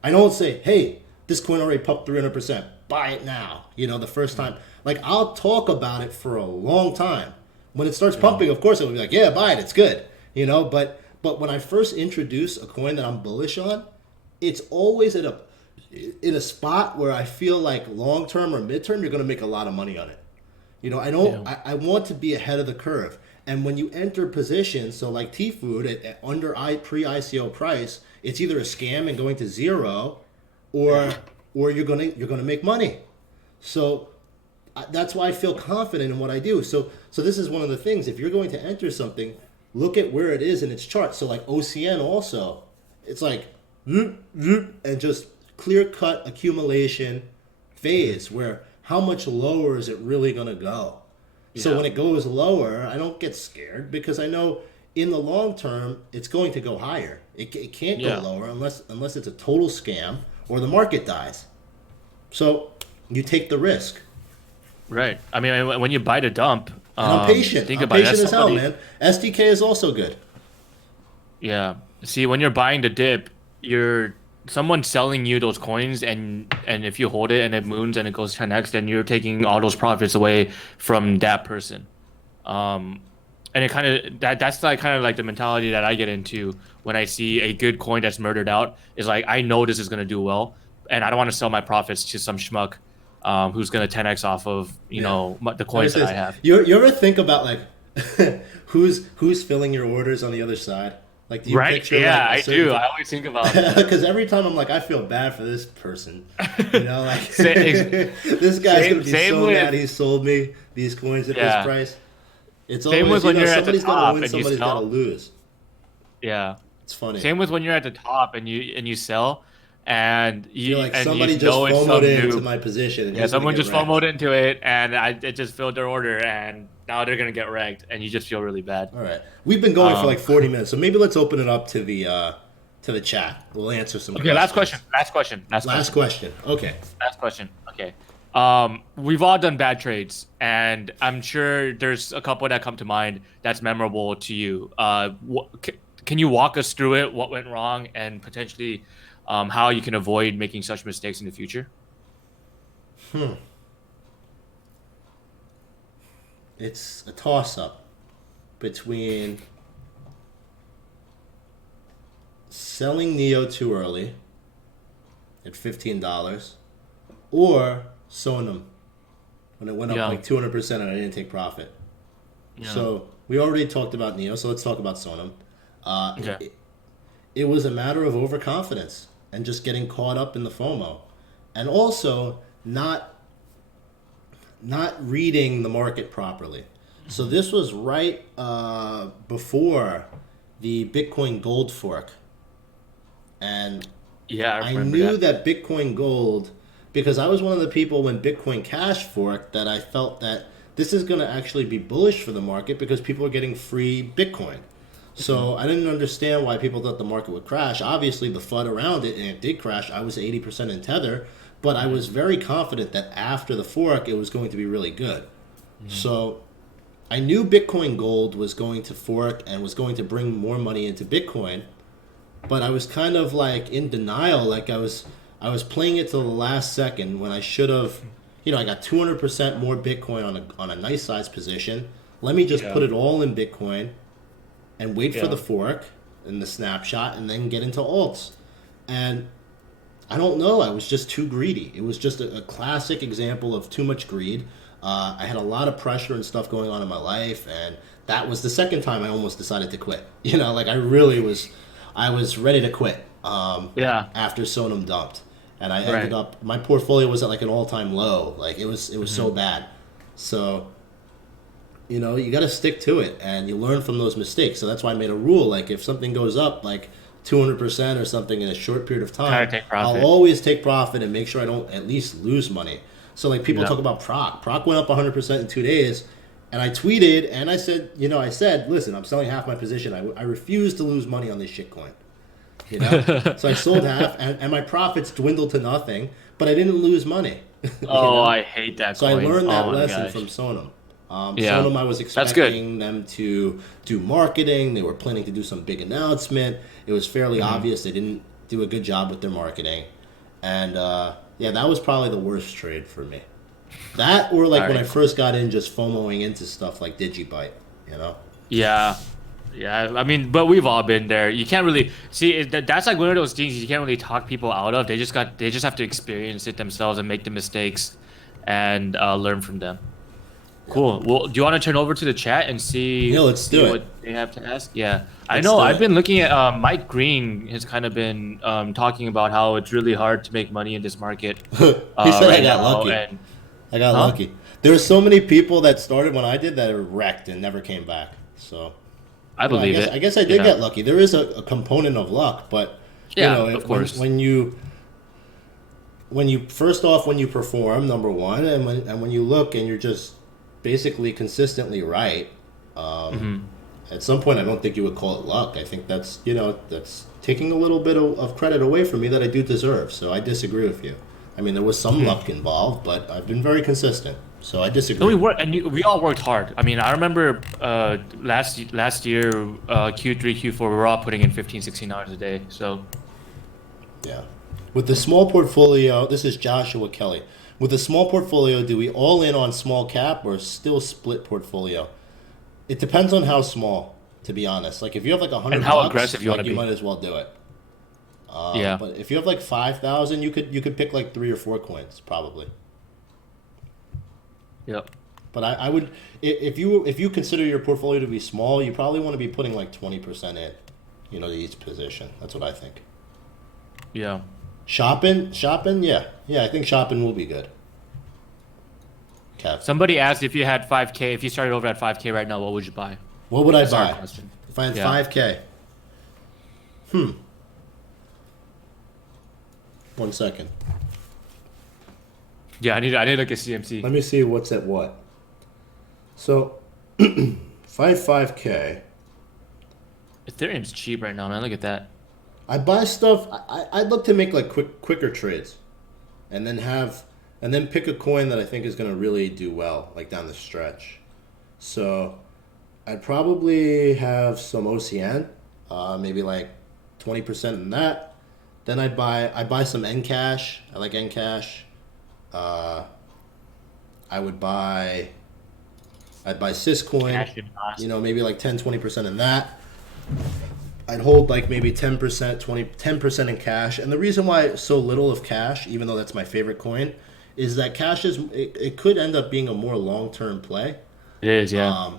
I don't say, "Hey, this coin already pumped 300%. Buy it now." The first time. Like I'll talk about it for a long time. When it starts pumping, of course, it will be like, yeah, buy it. It's good. But when I first introduce a coin that I'm bullish on, it's always in a spot where I feel like long term or midterm you're going to make a lot of money on it. I don't. Yeah. I want to be ahead of the curve. And when you enter positions, so like T Food at under pre ICO price, it's either a scam and going to zero, or you're gonna make money. So that's why I feel confident in what I do. So this is one of the things. If you're going to enter something, look at where it is in its chart. So like OCN also, it's like and just clear cut accumulation phase where how much lower is it really going to go? So Yeah. when it goes lower, I don't get scared because I know in the long term it's going to go higher. It can't Yeah. go lower unless it's a total scam or the market dies. So you take the risk. Right. I mean, when you buy the dump, And I'm patient. think I'm about it. patient That's as hell, somebody- man. SDK is also good. Yeah. See, when you're buying the dip, you're someone's selling you those coins, and if you hold it and it moons and it goes 10x, then you're taking all those profits away from that person. And it kind of that's like kind of like the mentality that I get into when I see a good coin that's murdered out. Is like I know this is gonna do well, and I don't want to sell my profits to some schmuck who's gonna 10x off of the coins that I have. You ever think about like who's filling your orders on the other side? Like, do you Right? picture Yeah, like I do. I always think about it. because every time I'm like, I feel bad for this person. Like Same- this guy's gonna be same so with- mad he sold me these coins at Yeah. this price. It's Same always with when you're at the somebody's top gotta win, and you somebody's sell. gotta lose. Yeah. It's funny. Same with when you're at the top and you sell, and You're like and somebody you just know it's some FOMO'd into noob. my position. And Yeah, he's gonna someone get just wrecked. FOMO'd into it, and it just filled their order, and now they're gonna get wrecked, and you just feel really bad. All right, we've been going for like 40 minutes, so maybe let's open it up to the chat. We'll answer some. Okay, last question. Last question. Last question. Okay. Last question. Okay. We've all done bad trades, and I'm sure there's a couple that come to mind that's memorable to you. Can you walk us through it? What went wrong, and potentially how you can avoid making such mistakes in the future? It's a toss-up between selling Neo too early at $15 or Sonam when it went up Yeah. like 200% and I didn't take profit. Yeah. So we already talked about Neo, so let's talk about Sonam. Okay. It was a matter of overconfidence and just getting caught up in the FOMO, and also not reading the market properly. So this was right before the Bitcoin Gold fork, and Yeah, I I remember knew that. that Bitcoin Gold, because I was one of the people when Bitcoin Cash forked that I felt that this is going to actually be bullish for the market because people are getting free Bitcoin. So I didn't understand why people thought the market would crash. Obviously, the FUD around it, and it did crash. I was 80% in Tether, but I was very confident that after the fork, it was going to be really good. So I knew Bitcoin Gold was going to fork and was going to bring more money into Bitcoin, but I was kind of like in denial. Like I was playing it till the last second when I should have. I got 200% more Bitcoin on a nice size position. Let me just Yeah. put it all in Bitcoin and wait for Yeah. the fork and the snapshot and then get into alts. And I don't know. I was just too greedy. It was just a classic example of too much greed. I had a lot of pressure and stuff going on in my life, and that was the second time I almost decided to quit. Like I was ready to quit. Yeah. After Sonam dumped, and I Right. ended up my portfolio was at like an all-time low. Like it was so bad. So you got to stick to it, and you learn from those mistakes. So that's why I made a rule. Like if something goes up like 200% or something in a short period of time, Try to take profit. I'll always take profit and make sure I don't at least lose money. So like people Yeah. talk about Proc. Proc went up 100% in 2 days, and I tweeted and I said, listen, I'm selling half my position. I refuse to lose money on this shitcoin. So I sold half, and my profits dwindled to nothing, but I didn't lose money. I hate that So coin. I learned that Oh my lesson gosh. from Sonam. Yeah. Sonam, I was That's good. expecting them to do marketing. They were planning to do some big announcement. It was fairly Mm-hmm. obvious they didn't do a good job with their marketing. And that was probably the worst trade for me. That or like when I Alright. first got in just FOMOing into stuff like Digibyte, Yeah. Yeah, I mean, but we've all been there. You can't really see that's like one of those things you can't really talk people out of. They just have to experience it themselves and make the mistakes and learn from them. Yeah. Cool. Well, do you want to turn over to the chat and Yeah, let's see do it. what they have to ask? Yeah, I Let's know. do I've it. been looking at Mike Green has kind of been talking about how it's really hard to make money in this market He said I right got now. lucky. And I got huh? lucky. There were so many people that started when I did that are wrecked and never came back. So, I believe I it. guess I did Yeah. get lucky. There is a component of luck, but Yeah, of course. when you first off when you perform number one, and when you look and you're just basically consistently right. Um, Hmm. at some point, I don't think you would call it luck. I think that's that's taking a little bit of credit away from me that I do deserve. So I disagree with you. I mean, there was some Hmm. luck involved, but I've been very consistent. So I No, we disagree. work and we all worked hard. I mean, I remember last year Q3 Q4 we were all putting in 15 16 hours a day. So Yeah. With the small portfolio, this is Joshua Kelly. With a small portfolio, do we all in on small cap or still split portfolio? It depends on how small, to be honest. Like if you have like a and hundred how bucks, aggressive you want like to you be. might as well do it. Yeah. But if you have like 5,000, you could pick like three or four coins probably. Yep. But I would if you consider your portfolio to be small, you probably want to be putting like 20% in, to each position. That's what I think. Yeah. Shopping, yeah, I think shopping will be good. Kev, Somebody asked if you had 5K, if you started over at 5K right now, what would you buy? what would I That's our buy question. if I had Yeah. 5K? 1 second. Yeah, I need to look at CMC. Let me see what's at what. So, if I had 5K, Ethereum's cheap right now, man. Look at that. I buy stuff. I'd look to make like quicker trades, and then pick a coin that I think is going to really do well, like down the stretch. So, I'd probably have some OCN, maybe like 20% in that. Then I buy some Ncash. I like Ncash. Uh, I would buy I'd buy Syscoin, Cash in us. maybe like 10-20% in that. I'd hold like maybe 10%, 10% in cash. And the reason why so little of cash, even though that's my favorite coin, is that cash it could end up being a more long-term play. It is, yeah.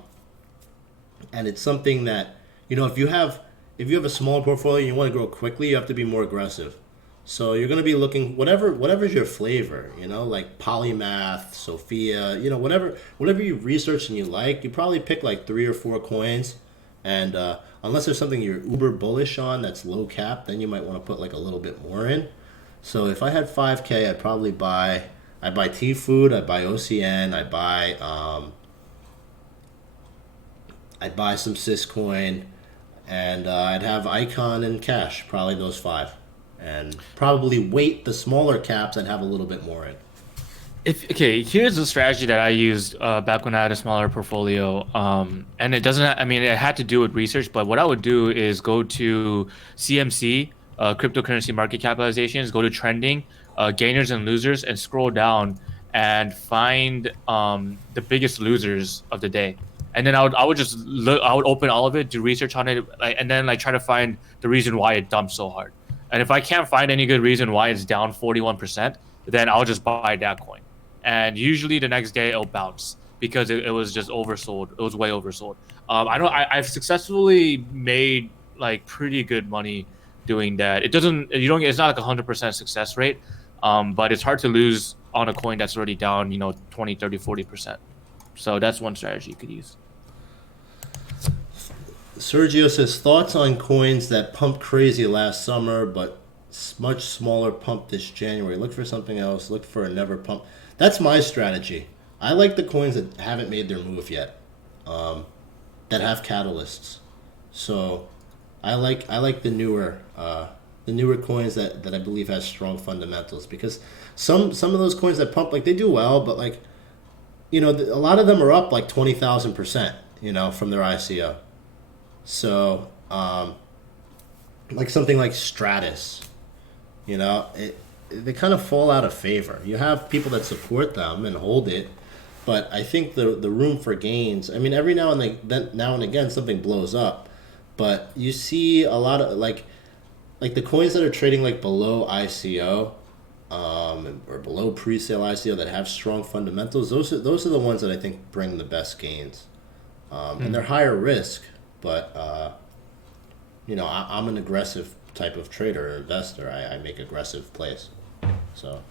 And it's something that, if you have a small portfolio and you want to grow quickly, you have to be more aggressive. So you're going to be looking whatever's your flavor, like Polymath, Sophia, whatever you research and you like, you probably pick like three or four coins, and unless there's something you're uber bullish on that's low cap, then you might want to put like a little bit more in. So if I had 5K, I'd buy T Food, I'd buy OCN, I'd buy some Syscoin, and I'd have Icon and Cash, probably those five, and probably weight the smaller caps and have a little bit more in. Here's the strategy that I used back when I had a smaller portfolio. And it doesn't. I mean, it had to do with research, but what I would do is go to CMC, cryptocurrency market capitalizations, go to trending, gainers and losers, and scroll down and find the biggest losers of the day. And then I would just look. I would open all of it, do research on it, and then like try to find the reason why it dumped so hard. And if I can't find any good reason why it's down 41%, then I'll just buy that coin, and usually the next day it'll bounce because it was just oversold. It was way oversold. I know I've successfully made like pretty good money doing that. It doesn't, you don't get, it's not like 100% success rate, but it's hard to lose on a coin that's already down, 20, 30, 40%. So that's one strategy you could use. Sergio says thoughts on coins that pumped crazy last summer, but much smaller pump this January. Look for something else. Look for a never pump. That's my strategy. I like the coins that haven't made their move yet, that have catalysts. So I like the newer coins that I believe has strong fundamentals, because some of those coins that pump, like, they do well, but like, a lot of them are up like 20,000%, from their ICO. So, like something like Stratus, they kind of fall out of favor. You have people that support them and hold it, but I think the room for gains. I mean, every now and again something blows up, but you see a lot of like the coins that are trading like below ICO, or below pre-sale ICO that have strong fundamentals. Those are the ones that I think bring the best gains, and they're higher risk, but I'm an aggressive type of trader or investor. I make aggressive plays. So,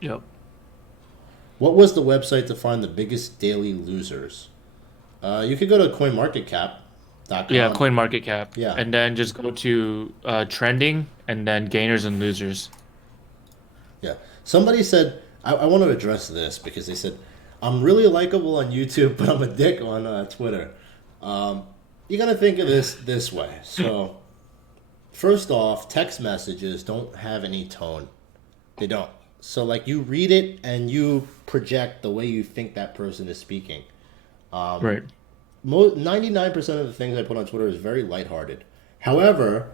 Yep. what was the website to find the biggest daily losers? You could go to Yeah, CoinMarketCap.com. coin market cap, Yeah, and then just go to trending, and then gainers and losers. yeah. Somebody said, I want to address this because they said, I'm really likable on YouTube, but I'm a dick on Twitter. You got to think of this way. So, first off, text messages don't have any tone. They don't. So, like, you read it and you project the way you think that person is speaking. Right. 99% of the things I put on Twitter is very lighthearted. However,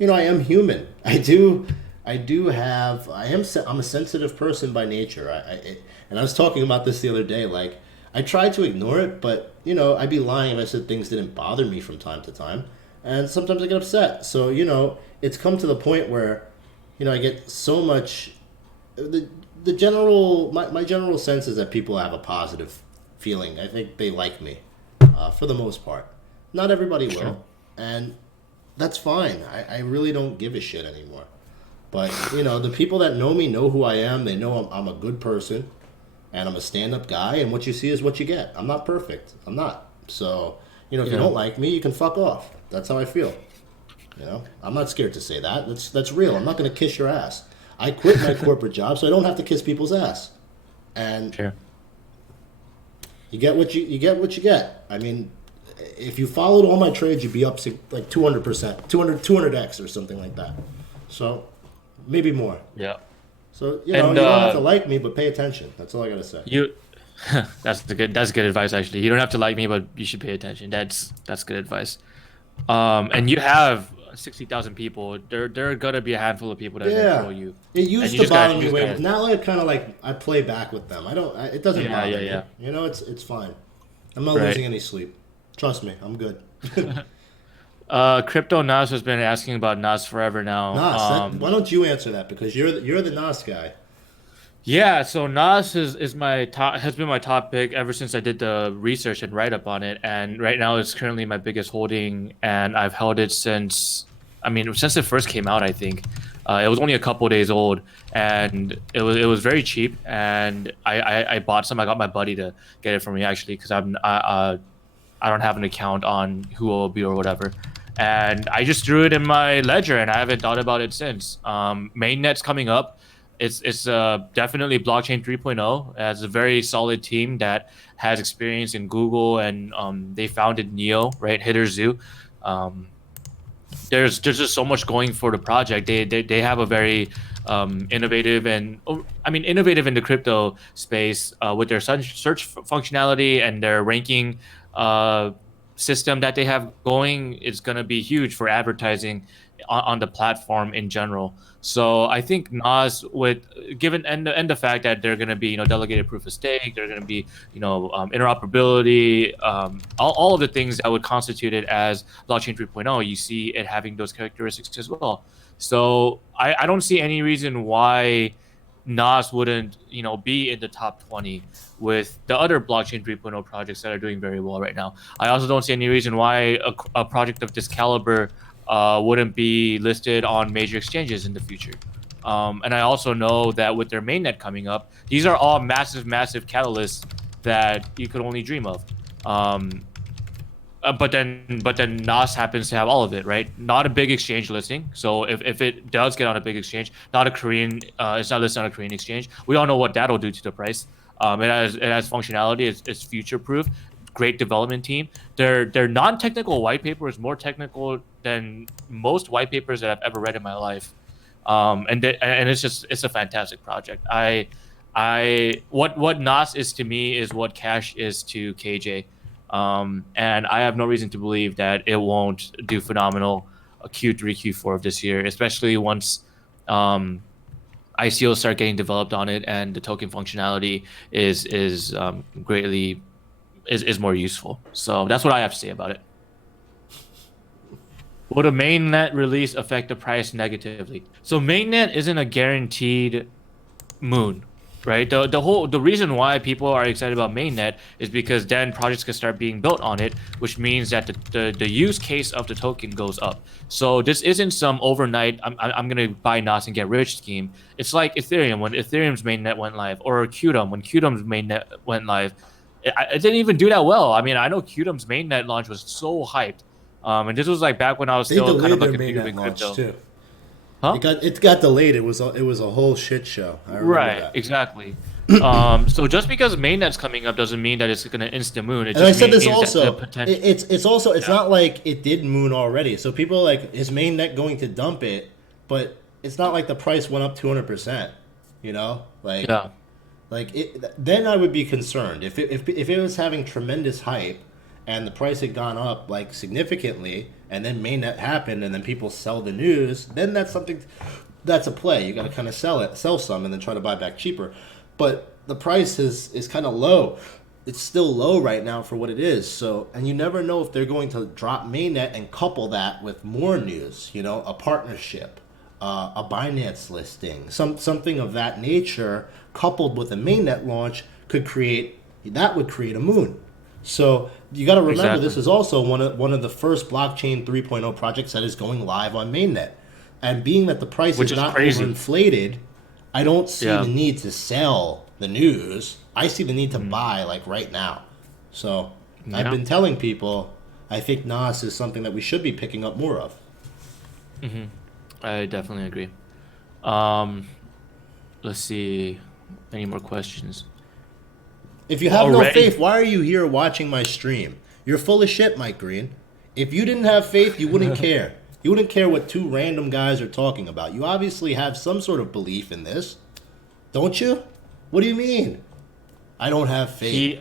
I am human. I'm a sensitive person by nature. And I was talking about this the other day. Like, I try to ignore it, but I'd be lying if I said things didn't bother me from time to time. And sometimes I get upset. So it's come to the point where, I get so much. The general my general sense is that people have a positive feeling. I think they like me, for the most part. Not everybody Sure. will, and that's fine. I really don't give a shit anymore. But the people that know me know who I am. They know I'm a good person, and I'm a stand-up guy. And what you see is what you get. I'm not perfect. I'm not. So if you Yeah. don't like me, you can fuck off. That's how I feel. I'm not scared to say that. That's real. I'm not going to kiss your ass. I quit my corporate job so I don't have to kiss people's ass. And Sure. you get what you get. I mean, if you followed all my trades, you'd be up like 200%, 200x or something like that. So maybe more. Yeah. So And you don't have to like me, but pay attention. That's all I gotta say. you that's good advice actually. You don't have to like me, but you should pay attention. That's good advice. And you have 60,000 people. There are gonna be a handful of people that are gonna Yeah, troll you, it and used you to just gotta bother you me just way, gotta but now I kind of like I play back with them. I don't. It doesn't yeah, bother yeah, me. yeah. It's fine. I'm not Right. losing any sleep. Trust me, I'm good. Crypto Nas has been asking about Nas forever now. Nas, why don't you answer that because you're the Nas guy. Yeah, so Nas is my top has been my top pick ever since I did the research and write up on it, and right now it's currently my biggest holding, and I've held it since since it first came out. I think it was only a couple days old, and it was very cheap, and I bought some. I got my buddy to get it for me actually because I don't have an account on Huobi or whatever. And I just threw it in my ledger, and I haven't thought about it since. Mainnet's coming up. It's definitely blockchain 3.0. It has a very solid team that has experience in Google, and they founded Neo, right? Hitter Zoo. Um, there's just so much going for the project. They have a very innovative and innovative in the crypto space with their search functionality and their ranking uh, system that they have going is going to be huge for advertising on the platform in general. So I think Nas, with given and the fact that they're going to be delegated proof of stake, they're going to be interoperability, all of the things that would constitute it as blockchain 3.0, you see it having those characteristics as well. So I don't see any reason why Nas wouldn't be in the top 20 with the other blockchain 3.0 projects that are doing very well right now. I also don't see any reason why a project of this caliber wouldn't be listed on major exchanges in the future. And I also know that with their mainnet coming up, these are all massive, massive catalysts that you could only dream of. Um, but then Nas happens to have all of it, right? Not a big exchange listing. So if it does get on a big exchange, not a Korean, it's not listed on a Korean exchange. We all know what that'll do to the price. It has functionality. It's future proof. Great development team. Their non-technical white paper is more technical than most white papers that I've ever read in my life. And it's a fantastic project. What Nas is to me is what Cash is to KJ. And I have no reason to believe that it won't do phenomenal Q3, Q4 of this year, especially once ICOs start getting developed on it and the token functionality is greatly is more useful. So that's what I have to say about it. Will the mainnet release affect the price negatively? So mainnet isn't a guaranteed moon, right? The reason why people are excited about mainnet is because then projects can start being built on it, which means that the use case of the token goes up. So this isn't some overnight I'm gonna buy NOS and get rich scheme. It's like Ethereum when Ethereum's mainnet went live, or Qtum when Qtum's mainnet went live. It didn't even do that well. I mean, I know Qtum's mainnet launch was so hyped. And this was like back when I was They still kind delayed of like their a big mainnet in launch crypto. too. Huh? It got delayed. It was a whole shit show. I remember Right, that. exactly. So just because mainnet's coming up doesn't mean that it's gonna insta moon. It And I just said this means that the also. potential. It's not like it did moon already. So people are like, is mainnet going to dump it? But it's not like the price went up 200%. You know, Yeah, then I would be concerned if it was having tremendous hype and the price had gone up like significantly, and then mainnet happened, and then people sell the news. Then that's something. That's a play. You got to kind of sell some, and then try to buy back cheaper. But the price is kind of low. It's still low right now for what it is. So, and you never know if they're going to drop mainnet and couple that with more news. You know, a partnership, a Binance listing, something of that nature, coupled with a mainnet launch would create a moon. So you got to remember, exactly. this is also one of the first blockchain 3.0 projects that is going live on mainnet. And being that the price Which is is not crazy. overinflated, I don't see Yeah. the need to sell the news. I see the need to buy like right now. So I've Yeah. been telling people I think NOS is something that we should be picking up more of. I definitely agree. Let's see, any more questions? If you have no Already? faith, why are you here watching my stream? You're full of shit, Mike Green. If you didn't have faith, you wouldn't care. You wouldn't care what two random guys are talking about. You obviously have some sort of belief in this. Don't you? What do you mean? I don't have faith.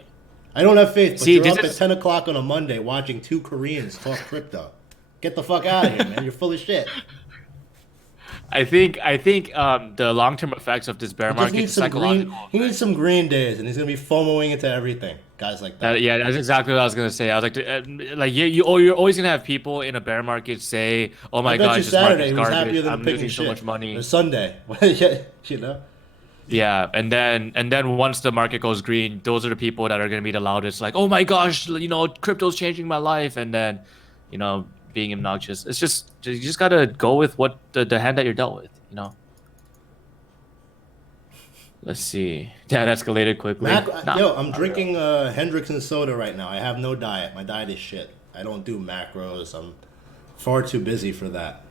I don't have faith, but See, you're this up is- at 10 o'clock on a Monday watching two Koreans talk crypto. Get the fuck out of here, man. You're full of shit. I think the long term effects of this bear He just market needs is some psychological. green. He needs some green days, and he's gonna be FOMOing into everything. Guys like that. Yeah, that's exactly what I was gonna say. I was like you're always gonna have people in a bear market say, "Oh my I bet gosh, you this Saturday he market's was happier garbage. than I'm picking losing shit. so much money." Or Sunday, yeah, you know. Yeah, and then once the market goes green, those are the people that are gonna be the loudest. Like, "Oh my gosh, crypto's changing my life," and then, being obnoxious. It's just you just gotta go with what the hand that you're dealt with. Let's see. That escalated quickly. Nah. I'm drinking Hendrickson soda right now. I have no diet. My diet is shit. I don't do macros. I'm far too busy for that.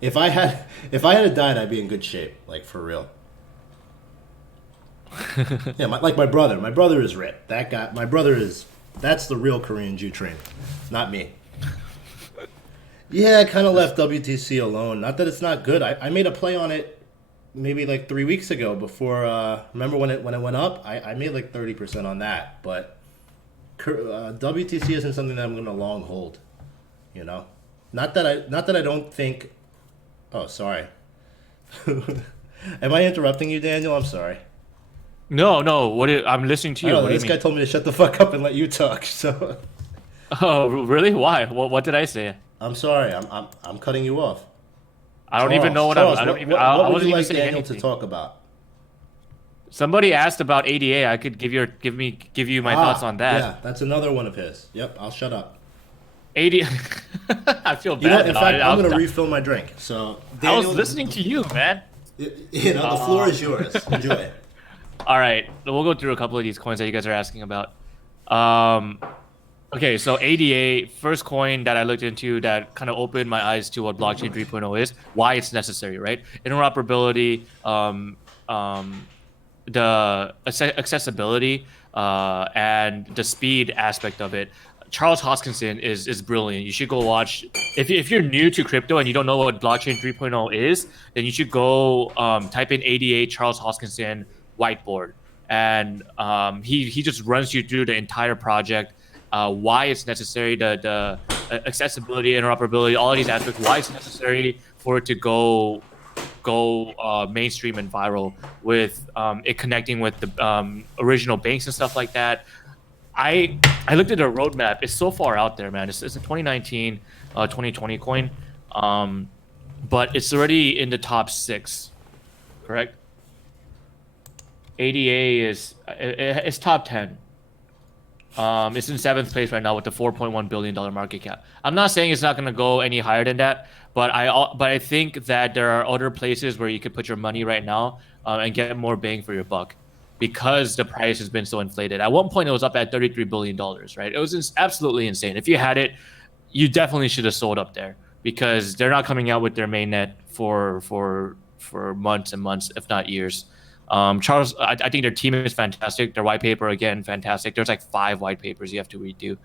If I had a diet, I'd be in good shape, like for real. Yeah, like my brother. My brother is ripped. That guy. That's the real Korean Jew train, not me. Yeah, I kind of left WTC alone. Not that it's not good. I made a play on it maybe like 3 weeks ago before. Remember when it went up? I made like 30% on that. But WTC isn't something that I'm going to long hold. You know, not that I don't think. Oh, sorry. Am I interrupting you, Daniel? I'm sorry. No. I'm listening to you. I don't know, What do you this mean? guy told me to shut the fuck up and let you talk. So Oh, really? Why? What did I say? I'm sorry. I'm cutting you off. I don't even know what Charles, I don't even. What I would wasn't you even like saying Daniel anything. to talk about? Somebody asked about ADA. I could give you my thoughts on that. Yeah, that's another one of his. Yep, I'll shut up. ADA. I feel bad. You know, in now. fact, I'm going to I refill my drink. So was Daniel, listening to you, man. The floor is yours. Enjoy it. All right, we'll go through a couple of these coins that you guys are asking about. Okay, so ADA, first coin that I looked into that kind of opened my eyes to what blockchain 3.0 is, why it's necessary, right? Interoperability, the accessibility, and the speed aspect of it. Charles Hoskinson is brilliant. You should go watch. If you're new to crypto and you don't know what blockchain 3.0 is, then you should go type in ADA Charles Hoskinson whiteboard, and he just runs you through the entire project, why it's necessary, the accessibility, interoperability, all of these aspects, why it's necessary for it to go mainstream and viral, with it connecting with the original banks and stuff like that. I looked at the roadmap. It's so far out there, man. It's a 2019, 2020 coin, um, but it's already in the top 6, correct? ADA it's top 10. It's in 7th place right now with the $4.1 billion market cap. I'm not saying it's not going to go any higher than that, but I think that there are other places where you could put your money right now and get more bang for your buck, because the price has been so inflated. At one point, it was up at $33 billion, right? It was absolutely insane. If you had it, you definitely should have sold up there, because they're not coming out with their mainnet for months and months, if not years. Charles, I think their team is fantastic. Their white paper, again, fantastic. There's like 5 white papers you have to read through.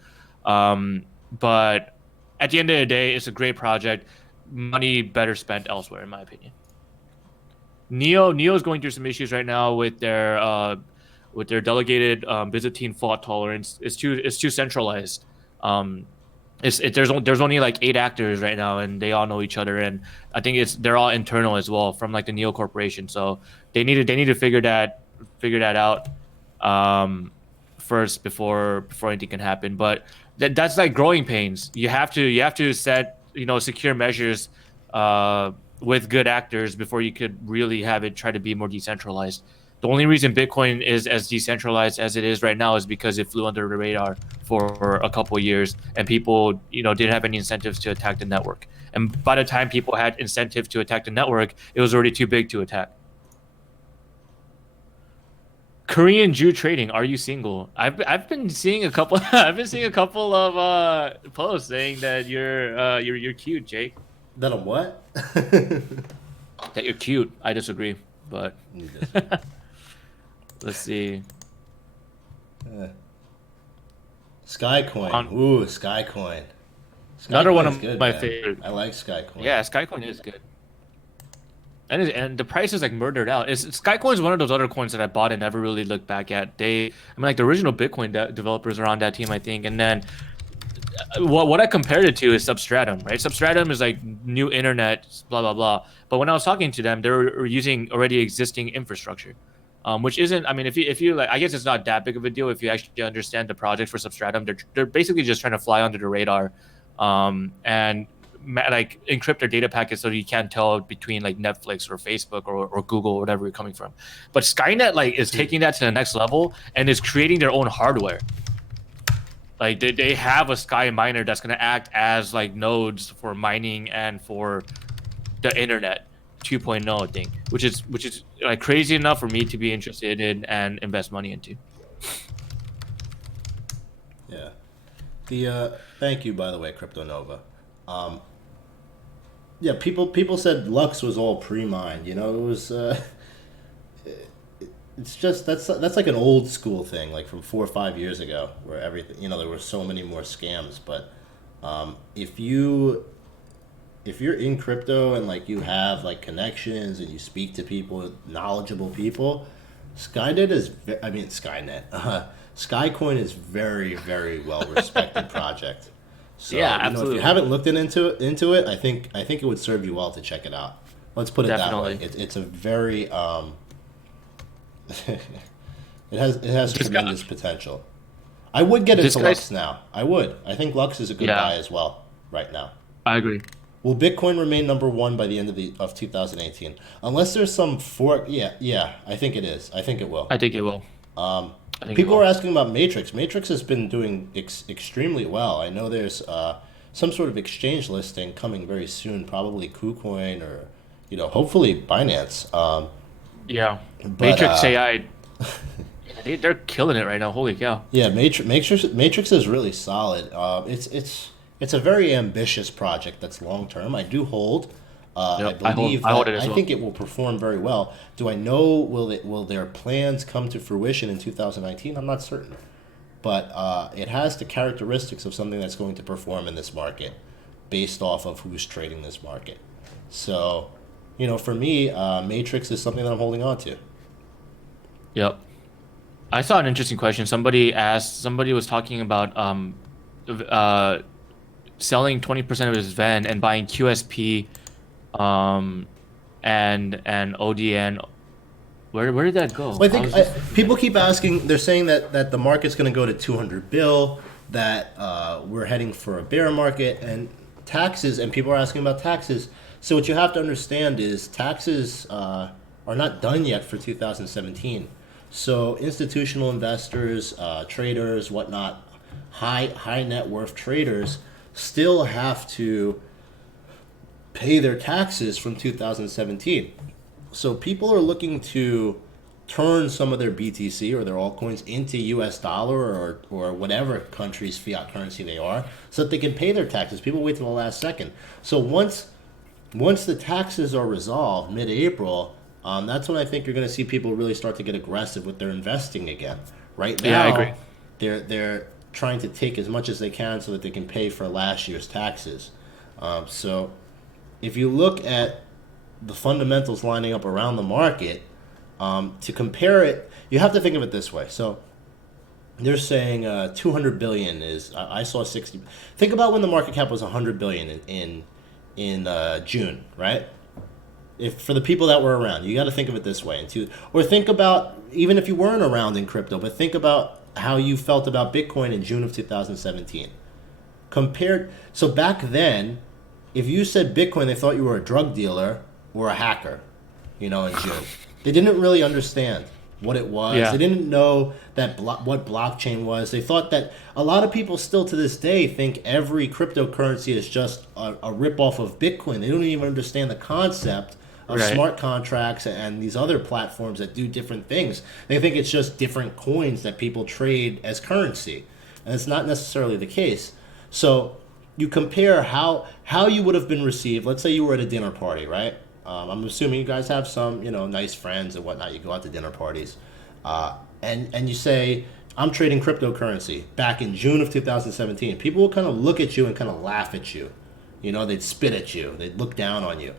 But at the end of the day, it's a great project. Money better spent elsewhere, in my opinion. Neo is going through some issues right now with their delegated Byzantine fault tolerance. It's too centralized. There's only like 8 actors right now, and they all know each other, and I think they're all internal as well from like the Neo Corporation. So they need to figure that out first before anything can happen. But that's like growing pains. You have to set secure measures with good actors before you could really have it try to be more decentralized. The only reason Bitcoin is as decentralized as it is right now is because it flew under the radar for a couple of years, and people, didn't have any incentives to attack the network. And by the time people had incentive to attack the network, it was already too big to attack. Korean Jew trading. Are you single? I've been seeing a couple. I've been seeing a couple of posts saying that you're cute, Jake. That I'm what? That you're cute. I disagree, but. Let's see. Skycoin. Ooh, Skycoin. Another one of good, my man. favorite. I like Skycoin. Yeah, Skycoin is good. And the price is like murdered out. Skycoin is one of those other coins that I bought and never really looked back at. Like the original Bitcoin developers are on that team, I think. And then what I compared it to is Substratum, right? Substratum is like new internet, blah blah blah. But when I was talking to them, they were using already existing infrastructure. Which isn't, I mean, if you like, I guess it's not that big of a deal if you actually understand the project for Substratum. They're basically just trying to fly under the radar, and like encrypt their data packets so you can't tell between like Netflix or Facebook or Google or whatever you're coming from. But Skynet like is taking that to the next level and is creating their own hardware. Like they have a Sky miner that's gonna act as like nodes for mining and for the internet 2.0 thing, which is like crazy enough for me to be interested in and invest money into. Yeah. Thank you, by the way, Crypto Nova. Yeah, people said Lux was all pre-mined. It was. It's just that's like an old school thing, like from 4 or 5 years ago, where everything there were so many more scams. But if you're in crypto and like you have like connections and you speak to people, knowledgeable people, Skynet Skycoin is very, very well respected project. So Yeah, absolutely. if you haven't looked into it, I think it would serve you well to check it out. Let's put it Definitely. that way. It's a very it has tremendous potential. I would get into Lux now. I would. I think Lux is a good buy as well right now. I agree. Will Bitcoin remain number 1 by the end of 2018? Unless there's some fork. Yeah, I think it is. I think it will. I think it will. People are asking about Matrix. Matrix has been doing extremely well. I know there's some sort of exchange listing coming very soon, probably KuCoin or hopefully Binance. Yeah, Matrix AI. They're killing it right now. Holy cow! Yeah, Matrix is really solid. It's a very ambitious project that's long term. I do hold. I believe I hold it as well. think it will perform very well. Do I know will their plans come to fruition in 2019? I'm not certain, but it has the characteristics of something that's going to perform in this market, based off of who's trading this market. So, for me, Matrix is something that I'm holding on to. Yep. I saw an interesting question. Somebody was talking about selling 20% of his VEN and buying QSP and ODN Where did that go? Well, I think people keep asking. They're saying that the market's going to go to 200 bill. That we're heading for a bear market and taxes. And people are asking about taxes. So what you have to understand is taxes are not done yet for 2017. So institutional investors, traders, whatnot, high net worth traders still have to pay their taxes from 2017. So people are looking to turn some of their BTC or their altcoins into US dollar or whatever country's fiat currency they are so that they can pay their taxes. People wait till the last second. So once the taxes are resolved mid-April, that's when I think you're going to see people really start to get aggressive with their investing again. Right now, Yeah, I agree. they're trying to take as much as they can so that they can pay for last year's taxes. So if you look at the fundamentals lining up around the market, to compare it, you have to think of it this way. So they're saying 200 billion is. I saw 60. Think about when the market cap was 100 billion in June, right? If for the people that were around, you got to think of it this way. Or think about even if you weren't around in crypto, but think about how you felt about Bitcoin in June of 2017. So back then, if you said Bitcoin, they thought you were a drug dealer or a hacker, in June. They didn't really understand what it was. Yeah. They didn't know what blockchain was. They thought that a lot of people still to this day think every cryptocurrency is just a ripoff of Bitcoin. They don't even understand the concept of Right. smart contracts and these other platforms that do different things. They think it's just different coins that people trade as currency. And it's not necessarily the case. So you compare how you would have been received. Let's say you were at a dinner party, right? I'm assuming you guys have some, nice friends and whatnot. You go out to dinner parties, and you say, "I'm trading cryptocurrency." Back in June of 2017, people will kind of look at you and kind of laugh at you. They'd spit at you. They'd look down on you.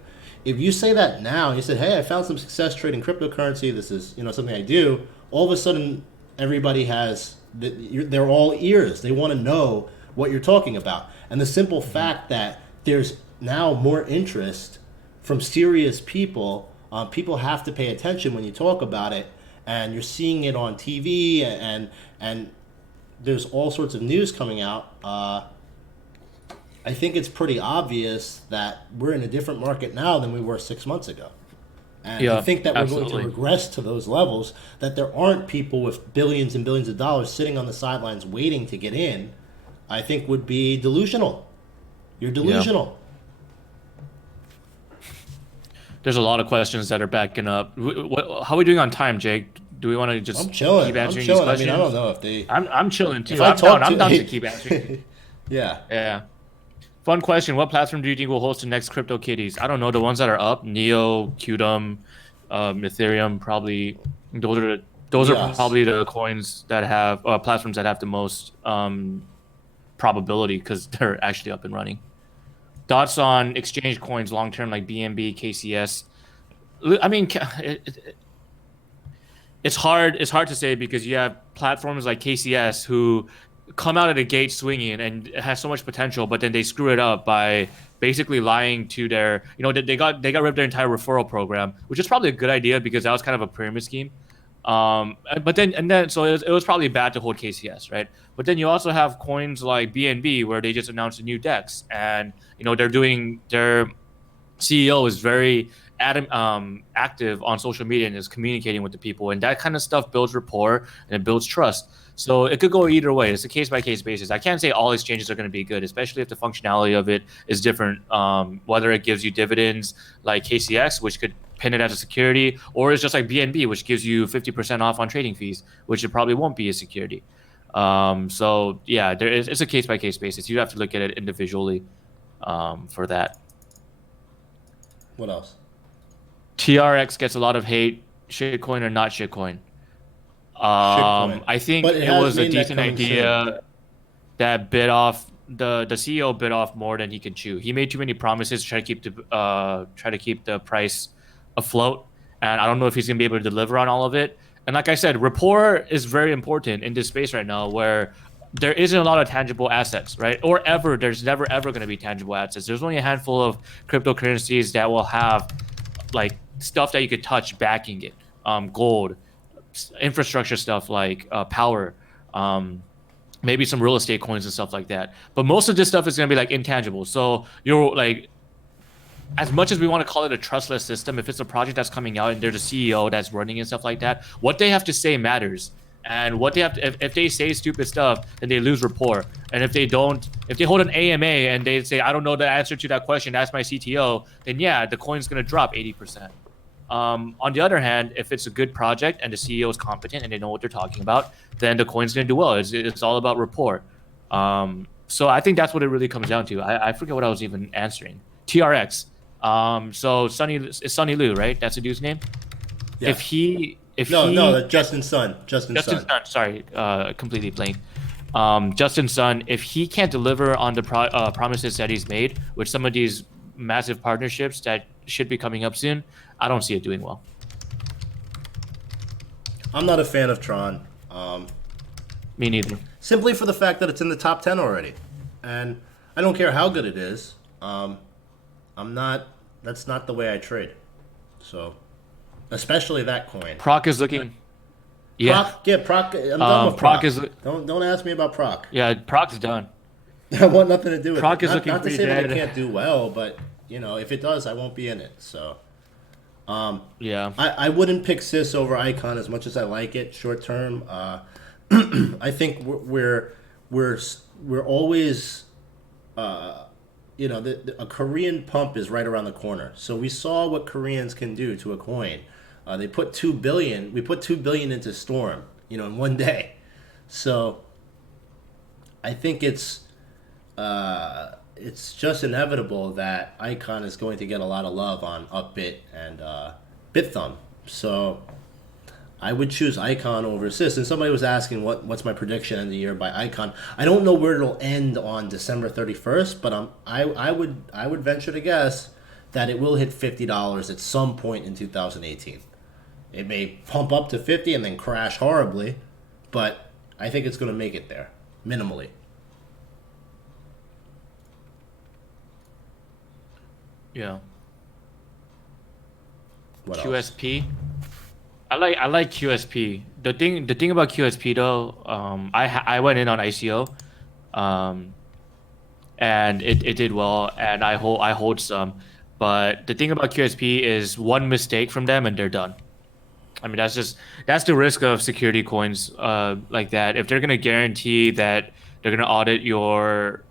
If you say that now, and you said, "Hey, I found some success trading cryptocurrency. This is something I do." All of a sudden, everybody they're all ears. They want to know what you're talking about, and the simple fact that there's now more interest from serious people. People have to pay attention when you talk about it, and you're seeing it on TV, and there's all sorts of news coming out. I think it's pretty obvious that we're in a different market now than we were 6 months ago. And Yeah, I think that we're absolutely. going to regress to those levels, that there aren't people with billions and billions of dollars sitting on the sidelines waiting to get in, I think would be delusional. You're delusional. There's a lot of questions that are backing up. How are we doing on time, Jake? Do we want to just I'm chilling. keep I'm answering chilling. these questions? I don't know if they... I'm chilling too. If I I'm talk down. I'm to- down to keep answering. Yeah. Yeah. Fun question. What platform do you think will host the next crypto kitties? I don't know. The ones that are up, Neo, Qdom, Ethereum, probably. Those are Yes. probably the coins that have platforms that have the most probability because they're actually up and running. Thoughts on exchange coins long term like BNB, KCS? I mean, it's hard to say because you have platforms like KCS who come out of the gate swinging and it has so much potential, but then they screw it up by basically lying to their, they got rid of their entire referral program, which is probably a good idea because that was kind of a pyramid scheme. But then so it was probably bad to hold KCS, right? But then you also have coins like BNB where they just announced a new DEX, and their CEO is very active on social media and is communicating with the people, and that kind of stuff builds rapport and it builds trust. So it could go either way. It's a case-by-case basis. I can't say all exchanges are going to be good, especially if the functionality of it is different. Whether it gives you dividends like KCX, which could pin it as a security, or it's just like BNB, which gives you 50% off on trading fees, which it probably won't be a security. So yeah, it's a case-by-case basis. You have to look at it individually for that. What else? TRX gets a lot of hate. Shitcoin or not shitcoin? Shitcoin. I think But it has was a made that decent coming idea that bit off the CEO bit off more than he can chew. He made too many promises to try to keep the price afloat, and I don't know if he's gonna be able to deliver on all of it. And like I said, rapport is very important in this space right now, where there isn't a lot of tangible assets, right? Or there's never ever going to be tangible assets. There's only a handful of cryptocurrencies that will have like stuff that you could touch backing it. gold, infrastructure stuff like power, maybe some real estate coins and stuff like that. But most of this stuff is going to be like intangible. So you're like, as much as we want to call it a trustless system, if it's a project that's coming out and there's a CEO that's running and stuff like that, what they have to say matters. And what they have to, if they say stupid stuff, then they lose rapport. And if they don't, if they hold an AMA and they say, I don't know the answer to that question, ask my CTO, then yeah, the coin's going to drop 80%. On the other hand, if it's a good project and the CEO is competent and they know what they're talking about, then the coin's going to do well. It's all about rapport. So I think that's what it really comes down to. I forget what I was even answering. TRX. So Sunny Liu, right? That's the dude's name. Yeah. Justin Sun. Justin Sun. Sorry, completely blank. Justin Sun. If he can't deliver on the promises that he's made with some of these massive partnerships that should be coming up soon, I don't see it doing well. I'm not a fan of Tron. Me neither. Simply for the fact that it's in the top 10 already, and I don't care how good it is. I'm not. That's not the way I trade. So, especially that coin. Proc is looking. Yeah. Proc. I'm done with Proc. Is. Don't ask me about Proc. Yeah, Proc's done. I want nothing to do with Proc it. Is looking not to pretty say dead. that it can't do well, but if it does, I won't be in it. So, yeah. I wouldn't pick Sys over Icon as much as I like it short term. I think we're always. A Korean pump is right around the corner. So we saw what Koreans can do to a coin. They put $2 billion. We put $2 billion into Storm, in one day. So I think it's just inevitable that Icon is going to get a lot of love on Upbit and BitThumb. So I would choose Icon over Sys. And somebody was asking what's my prediction in the year by Icon. I don't know where it'll end on December 31st, but I would venture to guess that it will hit $50 at some point in 2018. It may pump up to 50 and then crash horribly, but I think it's going to make it there minimally. Yeah. What QSP. I like QSP. The thing about QSP though, I went in on ICO, and it did well, and I hold some, but the thing about QSP is one mistake from them and they're done. I mean that's the risk of security coins like that. If they're gonna guarantee that they're gonna audit your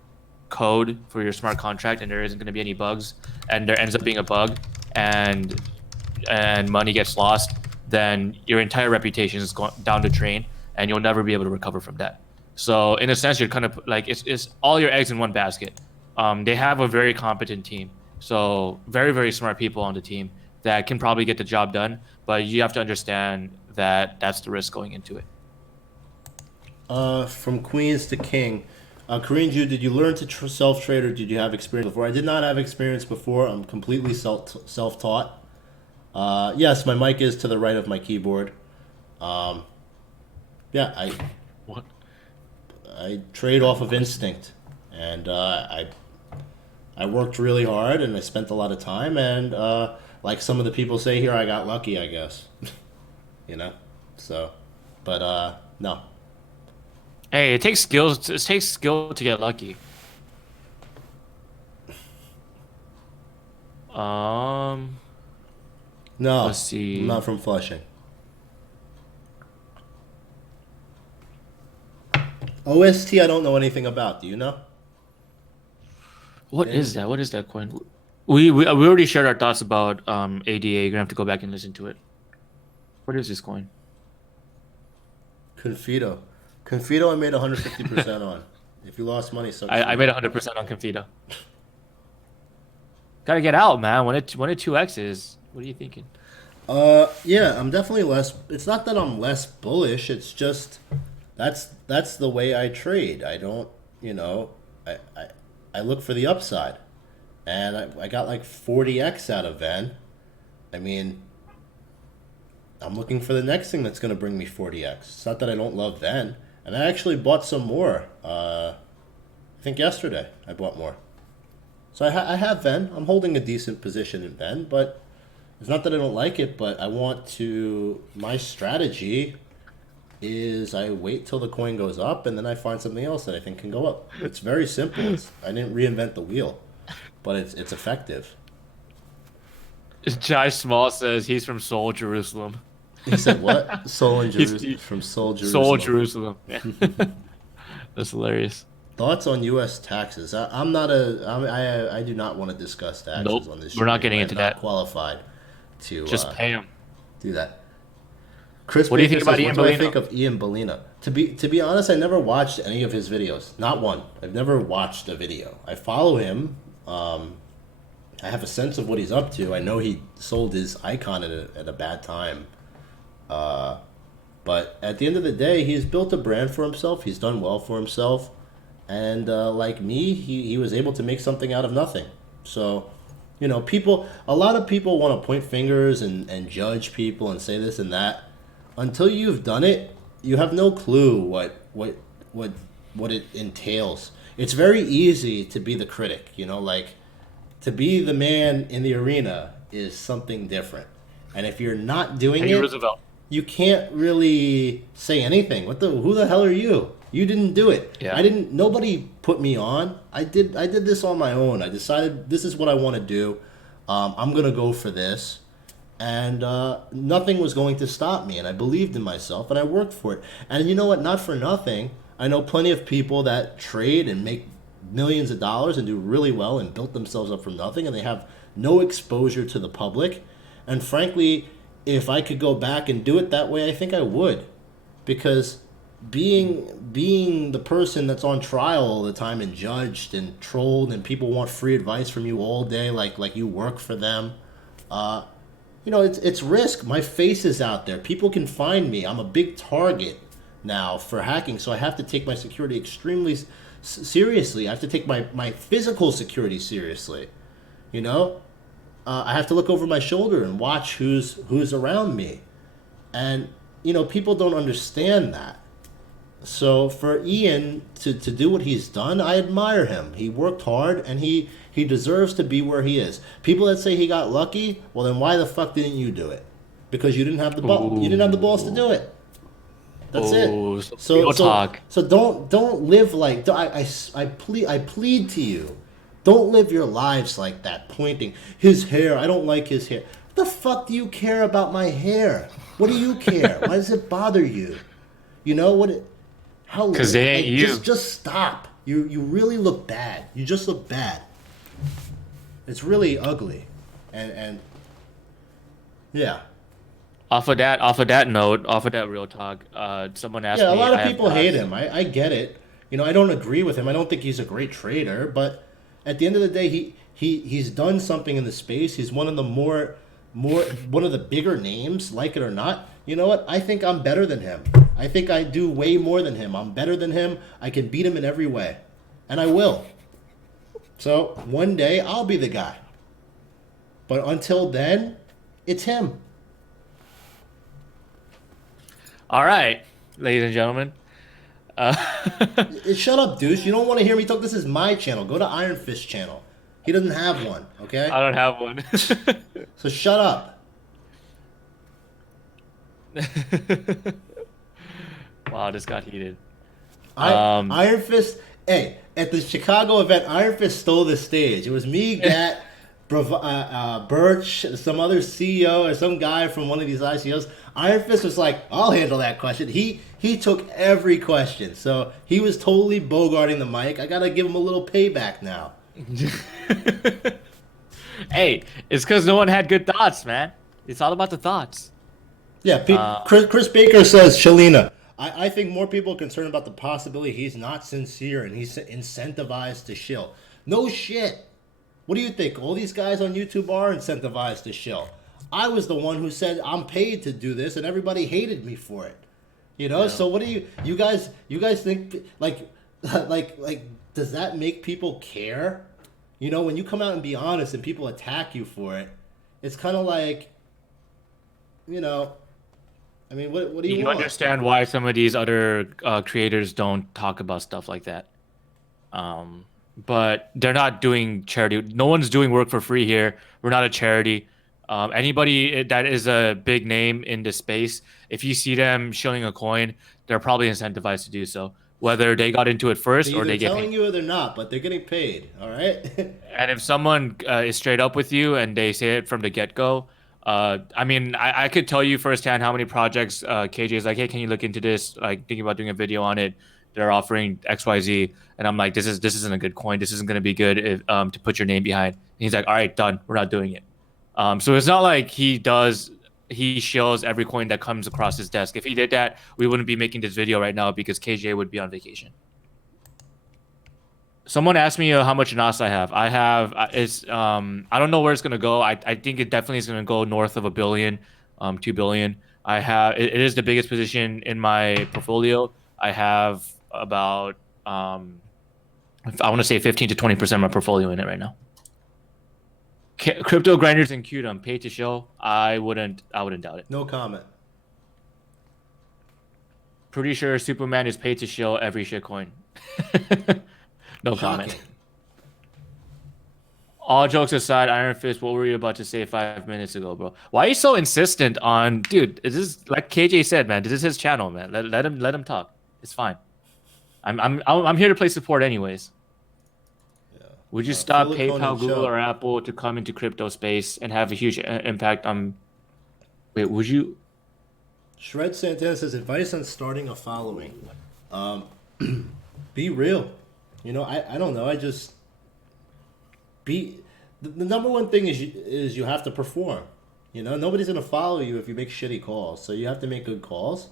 code for your smart contract and there isn't gonna be any bugs, and there ends up being a bug, and money gets lost, then your entire reputation is going down the drain, and you'll never be able to recover from that. So in a sense, you're kind of like it's all your eggs in one basket. They have a very competent team, so very very smart people on the team that can probably get the job done. But you have to understand that that's the risk going into it. From Queens to King, Korean Jew, did you learn to self-trade or did you have experience before? I did not have experience before. I'm completely self-taught. Yes, my mic is to the right of my keyboard. What? I trade off of instinct, and I worked really hard, and I spent a lot of time, and like some of the people say here, I got lucky, I guess. So, but no. Hey, it takes skills. It takes skill to get lucky. No, Let's see. I'm not from Flushing. OST, I don't know anything about. Do you know? What is that? What is that coin? We already shared our thoughts about ADA. You're gonna have to go back and listen to it. What is this coin? Confito. Confito, I made 150% on. If you lost money, so I made 100% on Confito. Gotta get out, man. When it 2x's, what are you thinking? Yeah, I'm definitely less. It's not that I'm less bullish. It's just that's the way I trade. I don't, I look for the upside, and I got like 40x out of Ven. I mean, I'm looking for the next thing that's going to bring me 40x. It's not that I don't love Ven, and I actually bought some more. I think yesterday I bought more. So I have Ven. I'm holding a decent position in Ven, but It's not that I don't like it, but I want to. My strategy is I wait till the coin goes up and then I find something else that I think can go up. It's very simple. I didn't reinvent the wheel, but it's effective. Jai Small says he's from Seoul, Jerusalem. He said what? Seoul and He's from Seoul, Seoul, Jerusalem. Jerusalem. Yeah. That's hilarious. Thoughts on U.S. taxes? I'm not a. I do not want to discuss taxes Nope, on this. we're not stream. getting I am into not that. qualified to Just pay him. do that. Chris What do you Baker think about says, Ian "What do I Bellino? think of Ian Bellina?" To be honest, I never watched any of his videos. Not one. I've never watched a video. I follow him. I have a sense of what he's up to. I know he sold his icon at a bad time. But at the end of the day, he's built a brand for himself. He's done well for himself. And like me, he was able to make something out of nothing. So, a lot of people want to point fingers and judge people and say this and that. Until you've done it, you have no clue what it entails. It's very easy to be the critic, like to be the man in the arena is something different. And if you're not doing Teddy it, Roosevelt. you can't really say anything. Who the hell are you? You didn't do it. Yeah. Nobody put me on. I did this on my own. I decided this is what I want to do. I'm going to go for this. And nothing was going to stop me. And I believed in myself and I worked for it. And you know what? Not for nothing. I know plenty of people that trade and make millions of dollars and do really well and built themselves up from nothing. And they have no exposure to the public. And frankly, if I could go back and do it that way, I think I would. Because being the person that's on trial all the time and judged and trolled and people want free advice from you all day like you work for them, it's risk. My face is out there. People can find me. I'm a big target now for hacking, so I have to take my security extremely seriously. I have to take my physical security seriously. I have to look over my shoulder and watch who's around me. And, people don't understand that. So for Ian to do what he's done, I admire him. He worked hard and he deserves to be where he is. People that say he got lucky, well then why the fuck didn't you do it? Because you didn't have the ball. You didn't have the balls to do it. That's it. So don't live like I plead to you. Don't live your lives like that, pointing his hair. I don't like his hair. What the fuck do you care about my hair? What do you care? Why does it bother you? How? Because they ain't you. Just stop. You really look bad. You just look bad. It's really ugly, and yeah. Off of that note, off of that real talk, someone asked me. Yeah, a lot of people hate him. I get it. I don't agree with him. I don't think he's a great trader, but at the end of the day, he's done something in the space. He's one of the one of the bigger names, like it or not. You know what? I think I'm better than him. I think I do way more than him. I'm better than him. I can beat him in every way, and I will. So one day I'll be the guy. But until then, it's him. All right, ladies and gentlemen. Shut up, douche. You don't want to hear me talk. This is my channel. Go to Ironfist channel. He doesn't have one, okay? I don't have one. So shut up. Wow, this got heated. Ironfist, hey, at the Chicago event, Ironfist stole the stage. It was me, Gat, Birch, some other CEO or some guy from one of these ICOs. Ironfist was like, I'll handle that question. He took every question. So he was totally bogarting the mic. I got to give him a little payback now. Hey, it's because no one had good thoughts, man. It's all about the thoughts. Yeah, Chris Baker says, Shalina, I think more people are concerned about the possibility he's not sincere and he's incentivized to shill. No shit. What do you think? All these guys on YouTube are incentivized to shill. I was the one who said I'm paid to do this, and everybody hated me for it. Yeah. So what do you guys think like does that make people care? When you come out and be honest and people attack you for it, it's kind of like, I mean, what do you want? You understand why some of these other creators don't talk about stuff like that. But they're not doing charity. No one's doing work for free here. We're not a charity. Anybody that is a big name in the space, if you see them showing a coin, they're probably incentivized to do so, whether they got into it first They're or either they get paid. telling you or they're not, but they're getting paid. All right. And if someone is straight up with you and they say it from the get go, I mean, I could tell you firsthand how many projects KJ is like, hey, can you look into this? Like, thinking about doing a video on it. They're offering XYZ, and I'm like, this isn't a good coin. This isn't going to be good if, to put your name behind. And he's like, all right, done. We're not doing it. So it's not like he shows every coin that comes across his desk. If he did that, we wouldn't be making this video right now because KJ would be on vacation. Someone asked me how much NAS I have. I have it's I don't know where it's gonna go. I think it definitely is gonna go north of a billion, 2 billion. It is the biggest position in my portfolio. I have about I want to say 15 to 20% of my portfolio in it right now. Crypto grinders and Qdom pay to show. I wouldn't doubt it. No comment. Pretty sure Superman is paid to show every shitcoin. No comment. Shocking. All jokes aside, Ironfist, what were you about to say 5 minutes ago, bro? Why are you so insistent on, dude? Is this like KJ said, man? This is his channel, man. Let him talk. It's fine. I'm here to play support, anyways. Yeah. Would you stop Philip PayPal, Conan Google, show. or Apple to come into crypto space and have a huge impact on? Wait, would you? Shred Santana says advice on starting a following. Be real. You know, I don't know. I just be the number one thing is you have to perform. You know, nobody's gonna follow you if you make shitty calls. So you have to make good calls.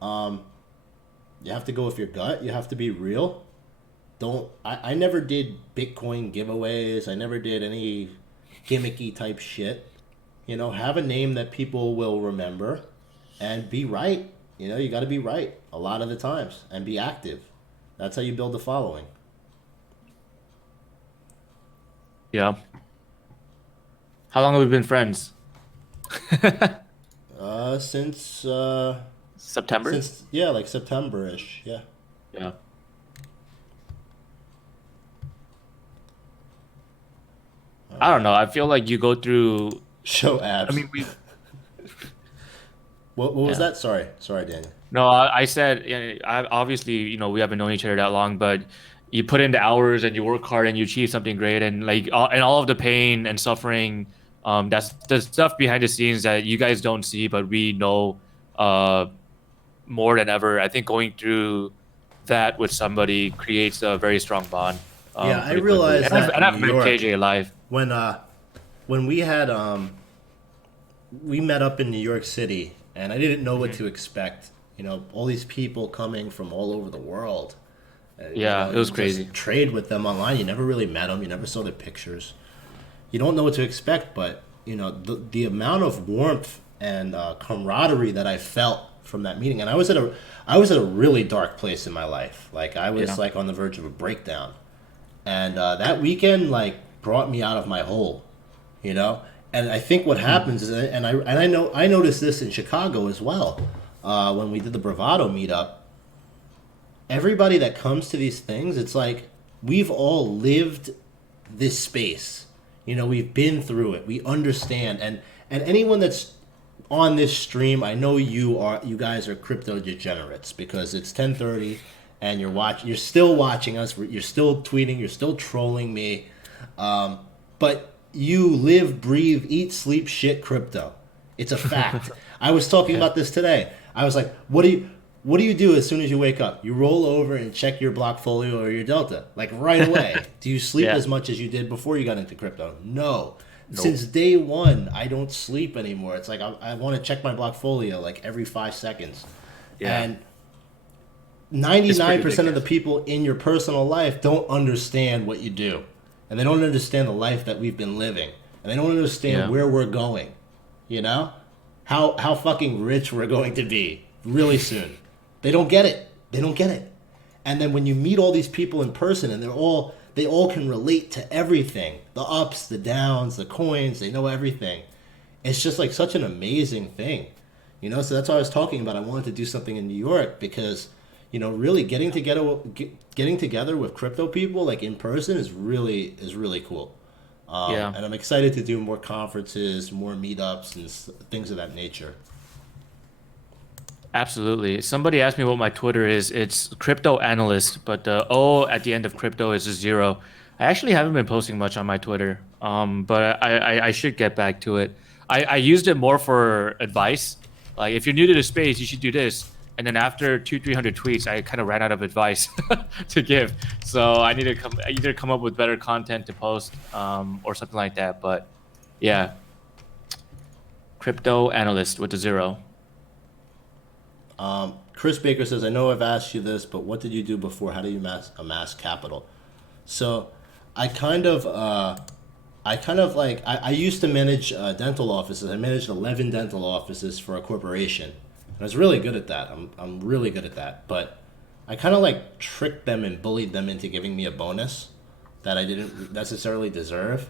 You have to go with your gut. You have to be real. I never did Bitcoin giveaways. I never did any gimmicky type shit. You know, have a name that people will remember and be right. You know, you got to be right a lot of the times and be active. That's how you build a following. Yeah. How long have we been friends? Since September. yeah, like September-ish. Yeah. Yeah. I don't know. I feel like you go through. Show abs. I mean, we. What was Yeah. that? Sorry, Daniel. No, I said, yeah, obviously, we haven't known each other that long, but you put in the hours and you work hard and you achieve something great, and and all of the pain and suffering, that's the stuff behind the scenes that you guys don't see, but we know, more than ever. I think going through that with somebody creates a very strong bond. Yeah, I pretty quickly. realized And I've, that and I've in met New York. KJ live. When we had we met up in New York City, and I didn't know what to expect. You know, all these people coming from all over the world. Yeah, it was you crazy. just trade with them online. You never really met them. You never saw their pictures. You don't know what to expect, but you know the amount of warmth and camaraderie that I felt from that meeting. And I was at a really dark place in my life. Like I was like on the verge of a breakdown, and that weekend like brought me out of my hole. You know, and I think what happens is, and I noticed this in Chicago as well, when we did the Bravado meetup. Everybody that comes to these things, it's like we've all lived this space. You know, we've been through it. We understand, and anyone that's on this stream, I know you guys are crypto degenerates because it's 10:30 and you're still watching us. You're still tweeting. You're still trolling me, but you live, breathe, eat, sleep, shit crypto. It's a fact. I was talking about this today. I was like, what do you do as soon as you wake up? You roll over and check your Blockfolio or your Delta, like right away. Do you sleep as much as you did before you got into crypto? No. Nope. Since day one, I don't sleep anymore. It's like I want to check my Blockfolio like every 5 seconds. Yeah. And 99% of the people in your personal life don't understand what you do. And they don't understand the life that we've been living. And they don't understand where we're going. You know? How fucking rich we're going to be really soon. They don't get it. They don't get it. And then when you meet all these people in person and they all can relate to everything. The ups, the downs, the coins, they know everything. It's just like such an amazing thing. You know, so that's why I was talking about I wanted to do something in New York because, you know, really getting together with crypto people like in person is really cool. Yeah. And I'm excited to do more conferences, more meetups, and things of that nature. Absolutely. Somebody asked me what my Twitter is. It's crypto analyst, but the O at the end of crypto is a zero. I actually haven't been posting much on my Twitter, but I should get back to it. I used it more for advice. Like if you're new to the space, you should do this. And then after 300 tweets, I kind of ran out of advice to give. So I need to either come up with better content to post, or something like that. But yeah, crypto analyst with a zero. Chris Baker says, I know I've asked you this, but what did you do before? How do you amass capital? So I kind of, I used to manage dental offices. I managed 11 dental offices for a corporation. And I was really good at that. I'm really good at that. But I kind of like tricked them and bullied them into giving me a bonus that I didn't necessarily deserve.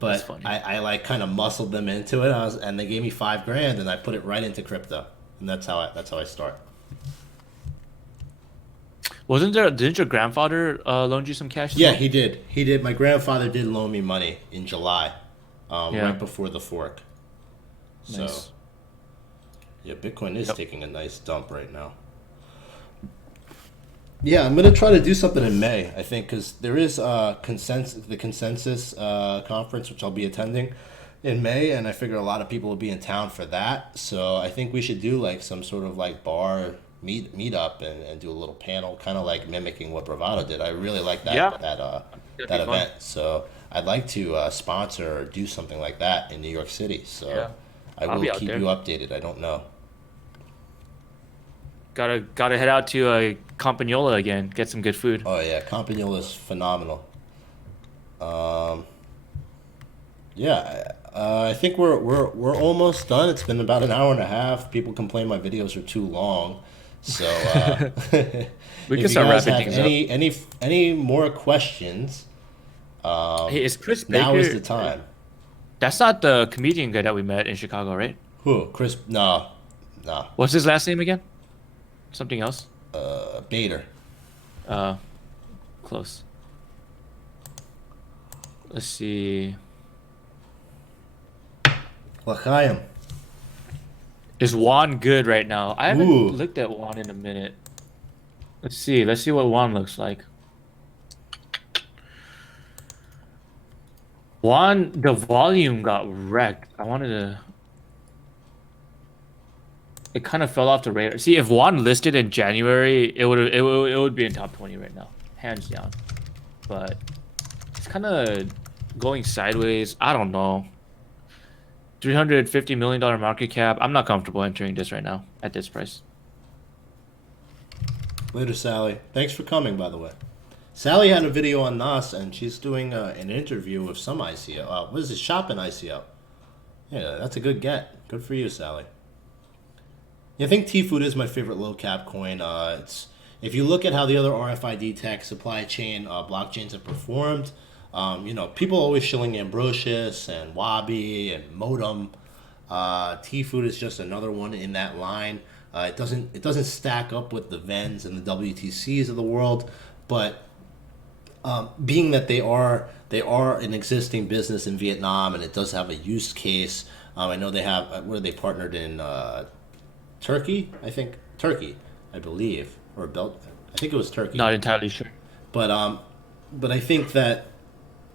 That's But funny. I like kind of muscled them into it. And they gave me 5 grand, and I put it right into crypto, and that's how I start. Didn't your grandfather loan you some cash as Yeah, well? he did. He did. My grandfather did loan me money in July, Yeah. right before the fork. So Nice. yeah, Bitcoin is Yep. taking a nice dump right now. Yeah, I'm gonna try to do something in May. I think because there is the consensus conference, which I'll be attending in May, and I figure a lot of people will be in town for that. So I think we should do like some sort of like bar meet up and do a little panel, kind of like mimicking what Bravado did. I really like Yeah. That'd be that fun. event. So I'd like to sponsor or do something like that in New York City. So Yeah. I I'll will be out keep there. you updated. I don't know. Gotta head out to Campagnola again. Get some good food. Oh yeah, Campagnola is phenomenal. Um, Yeah, I think we're almost done. It's been about an hour and a half. People complain my videos are too long, so We can if you start guys wrapping have things up. any more questions, Hey, is Chris now is Baker? the time. That's not the comedian guy that we met in Chicago, right? Who? Chris? No, no. What's his last name again? Something else. Bader. Uh, Close. Let's see. L'chaim. Is Juan good right now? I haven't Ooh, looked at Juan in a minute. Let's see. Let's see what Juan looks like. Juan, the volume got wrecked. I wanted to. It kind of fell off the radar. See, if Juan listed in January, it would be in top 20 right now, hands down. But it's kind of going sideways. I don't know. $350 million market cap. I'm not comfortable entering this right now at this price. later, Sally. Thanks for coming, by the way. Sally had a video on Nas, and she's doing an interview with some ICO. What is it? Shopping ICO. Yeah, that's a good get. Good for you, Sally. Yeah, I think T-Food is my favorite low cap coin. It's if you look at how the other RFID tech supply chain blockchains have performed, people always shilling Ambrosius and Wabi and Modem. T-Food is just another one in that line. It doesn't stack up with the Vens and the WTCs of the world, but being that they are an existing business in Vietnam and it does have a use case. I know they have where they partnered in Turkey, I think Turkey, I believe, or Bel. I think it was Turkey. Not entirely sure. But I think that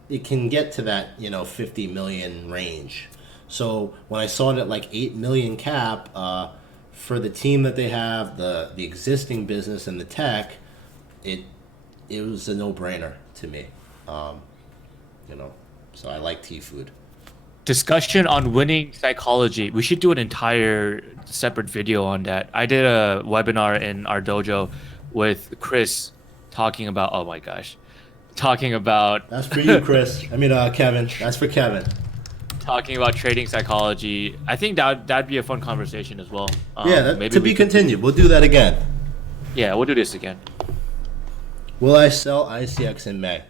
it can get to that 50 million range. So when I saw it at like 8 million cap for the team that they have, the existing business and the tech, it it was a no brainer to me. Um, you know, so I like T food. Discussion on winning psychology. We should do an entire separate video on that. I did a webinar in our dojo with Chris talking about, oh my gosh, talking about That's for you, Chris. I mean, Kevin. That's for Kevin. talking about trading psychology. I think that'd be a fun conversation as well. Yeah, Maybe to we be could, continued. We'll do that again. yeah, we'll do this again. Will I sell ICX in May?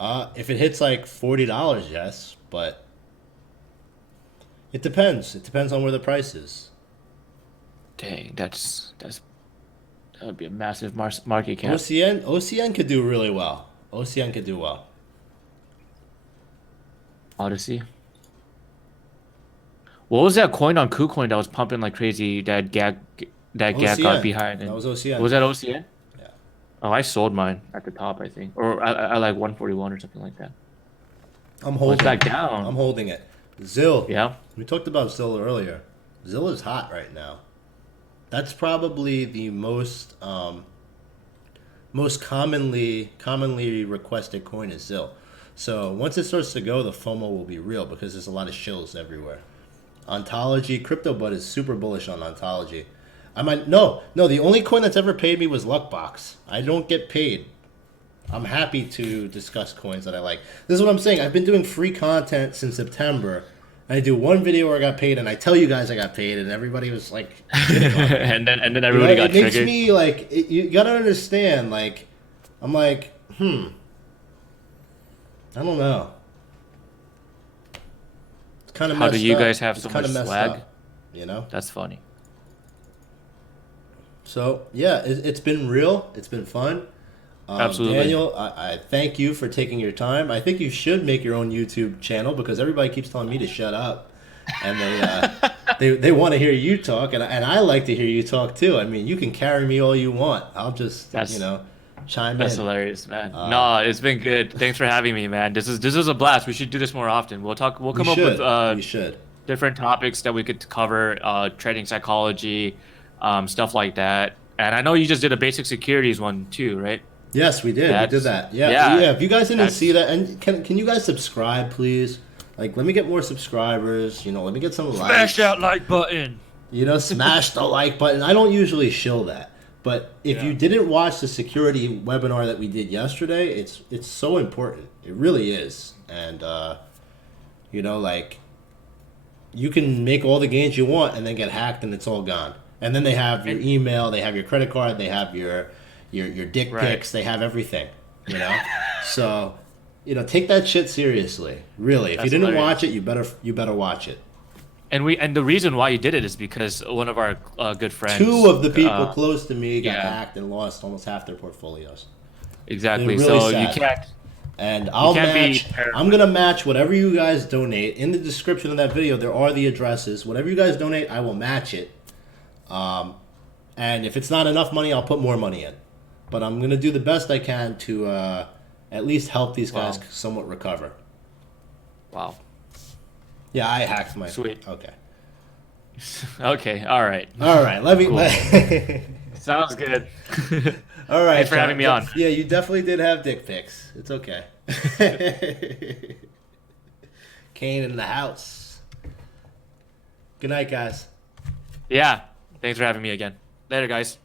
If it hits like $40, yes, but it depends. It depends on where the price is. Dang, that would be a massive market cap. OCN could do really well. OCN could do well. Odyssey. What was that coin on KuCoin that was pumping like crazy? That Gag got OCN. behind. That And was OCN. was that OCN? Yeah. Oh, I sold mine at the top, I think, or I like 141 or something like that. I'm Oh, it's holding back it. down. I'm holding it. Zill. Yeah. We talked about Zill earlier. Zill is hot right now. That's probably the most commonly requested coin is Zill. So once it starts to go, the FOMO will be real because there's a lot of shills everywhere. Ontology, CryptoBud is super bullish on Ontology. I might no. The only coin that's ever paid me was Luckbox. I don't get paid. I'm happy to discuss coins that I like. This is what I'm saying. I've been doing free content since September. I do one video where I got paid, and I tell you guys I got paid, and everybody was like, and then everybody got it makes triggered. me like you gotta understand. Like, I'm like, I don't know. It's kind of How messed do you up. guys have It's so kinda much messed swag? up, you know. That's funny. So yeah, it's been real. It's been fun. Absolutely. Daniel, I thank you for taking your time. I think you should make your own YouTube channel because everybody keeps telling me to shut up, and they want to hear you talk, and I like to hear you talk too. I mean, you can carry me all you want. I'll just chime That's in. hilarious, man. No, it's been good. Thanks for having me, man. This is a blast. We should do this more often. We'll come up with We should. different topics that we could cover, trading psychology, stuff like that. And I know you just did a basic securities one too, right? Yes, we did. We did that. Yeah. yeah. If you guys didn't see that, and can you guys subscribe, please? Like, let me get more subscribers. Let me get some likes. Smash that like button. Smash the like button. I don't usually shill that. But if you didn't watch the security webinar that we did yesterday, it's so important. It really is. And, like, you can make all the gains you want and then get hacked and it's all gone. And then they have your email, they have your credit card, they have your dick pics, they have everything, So, take that shit seriously. Really. If you didn't watch it, you better watch it. And the reason why you did it is because one of our good friends, 2 of the people close to me got hacked and lost almost half their portfolios. Exactly. Really so sad. you can't. And I'm gonna match whatever you guys donate. In the description of that video, there are the addresses. Whatever you guys donate, I will match it. And if it's not enough money, I'll put more money in. But I'm gonna do the best I can to at least help these guys somewhat recover. Wow. Yeah, I hacked my. Sweet. Okay. Okay. All right. Let me. Cool. Sounds good. All right. Thanks for having me on. Yeah, you definitely did have dick pics. It's okay. Kane in the house. Good night, guys. Yeah. Thanks for having me again. Later, guys.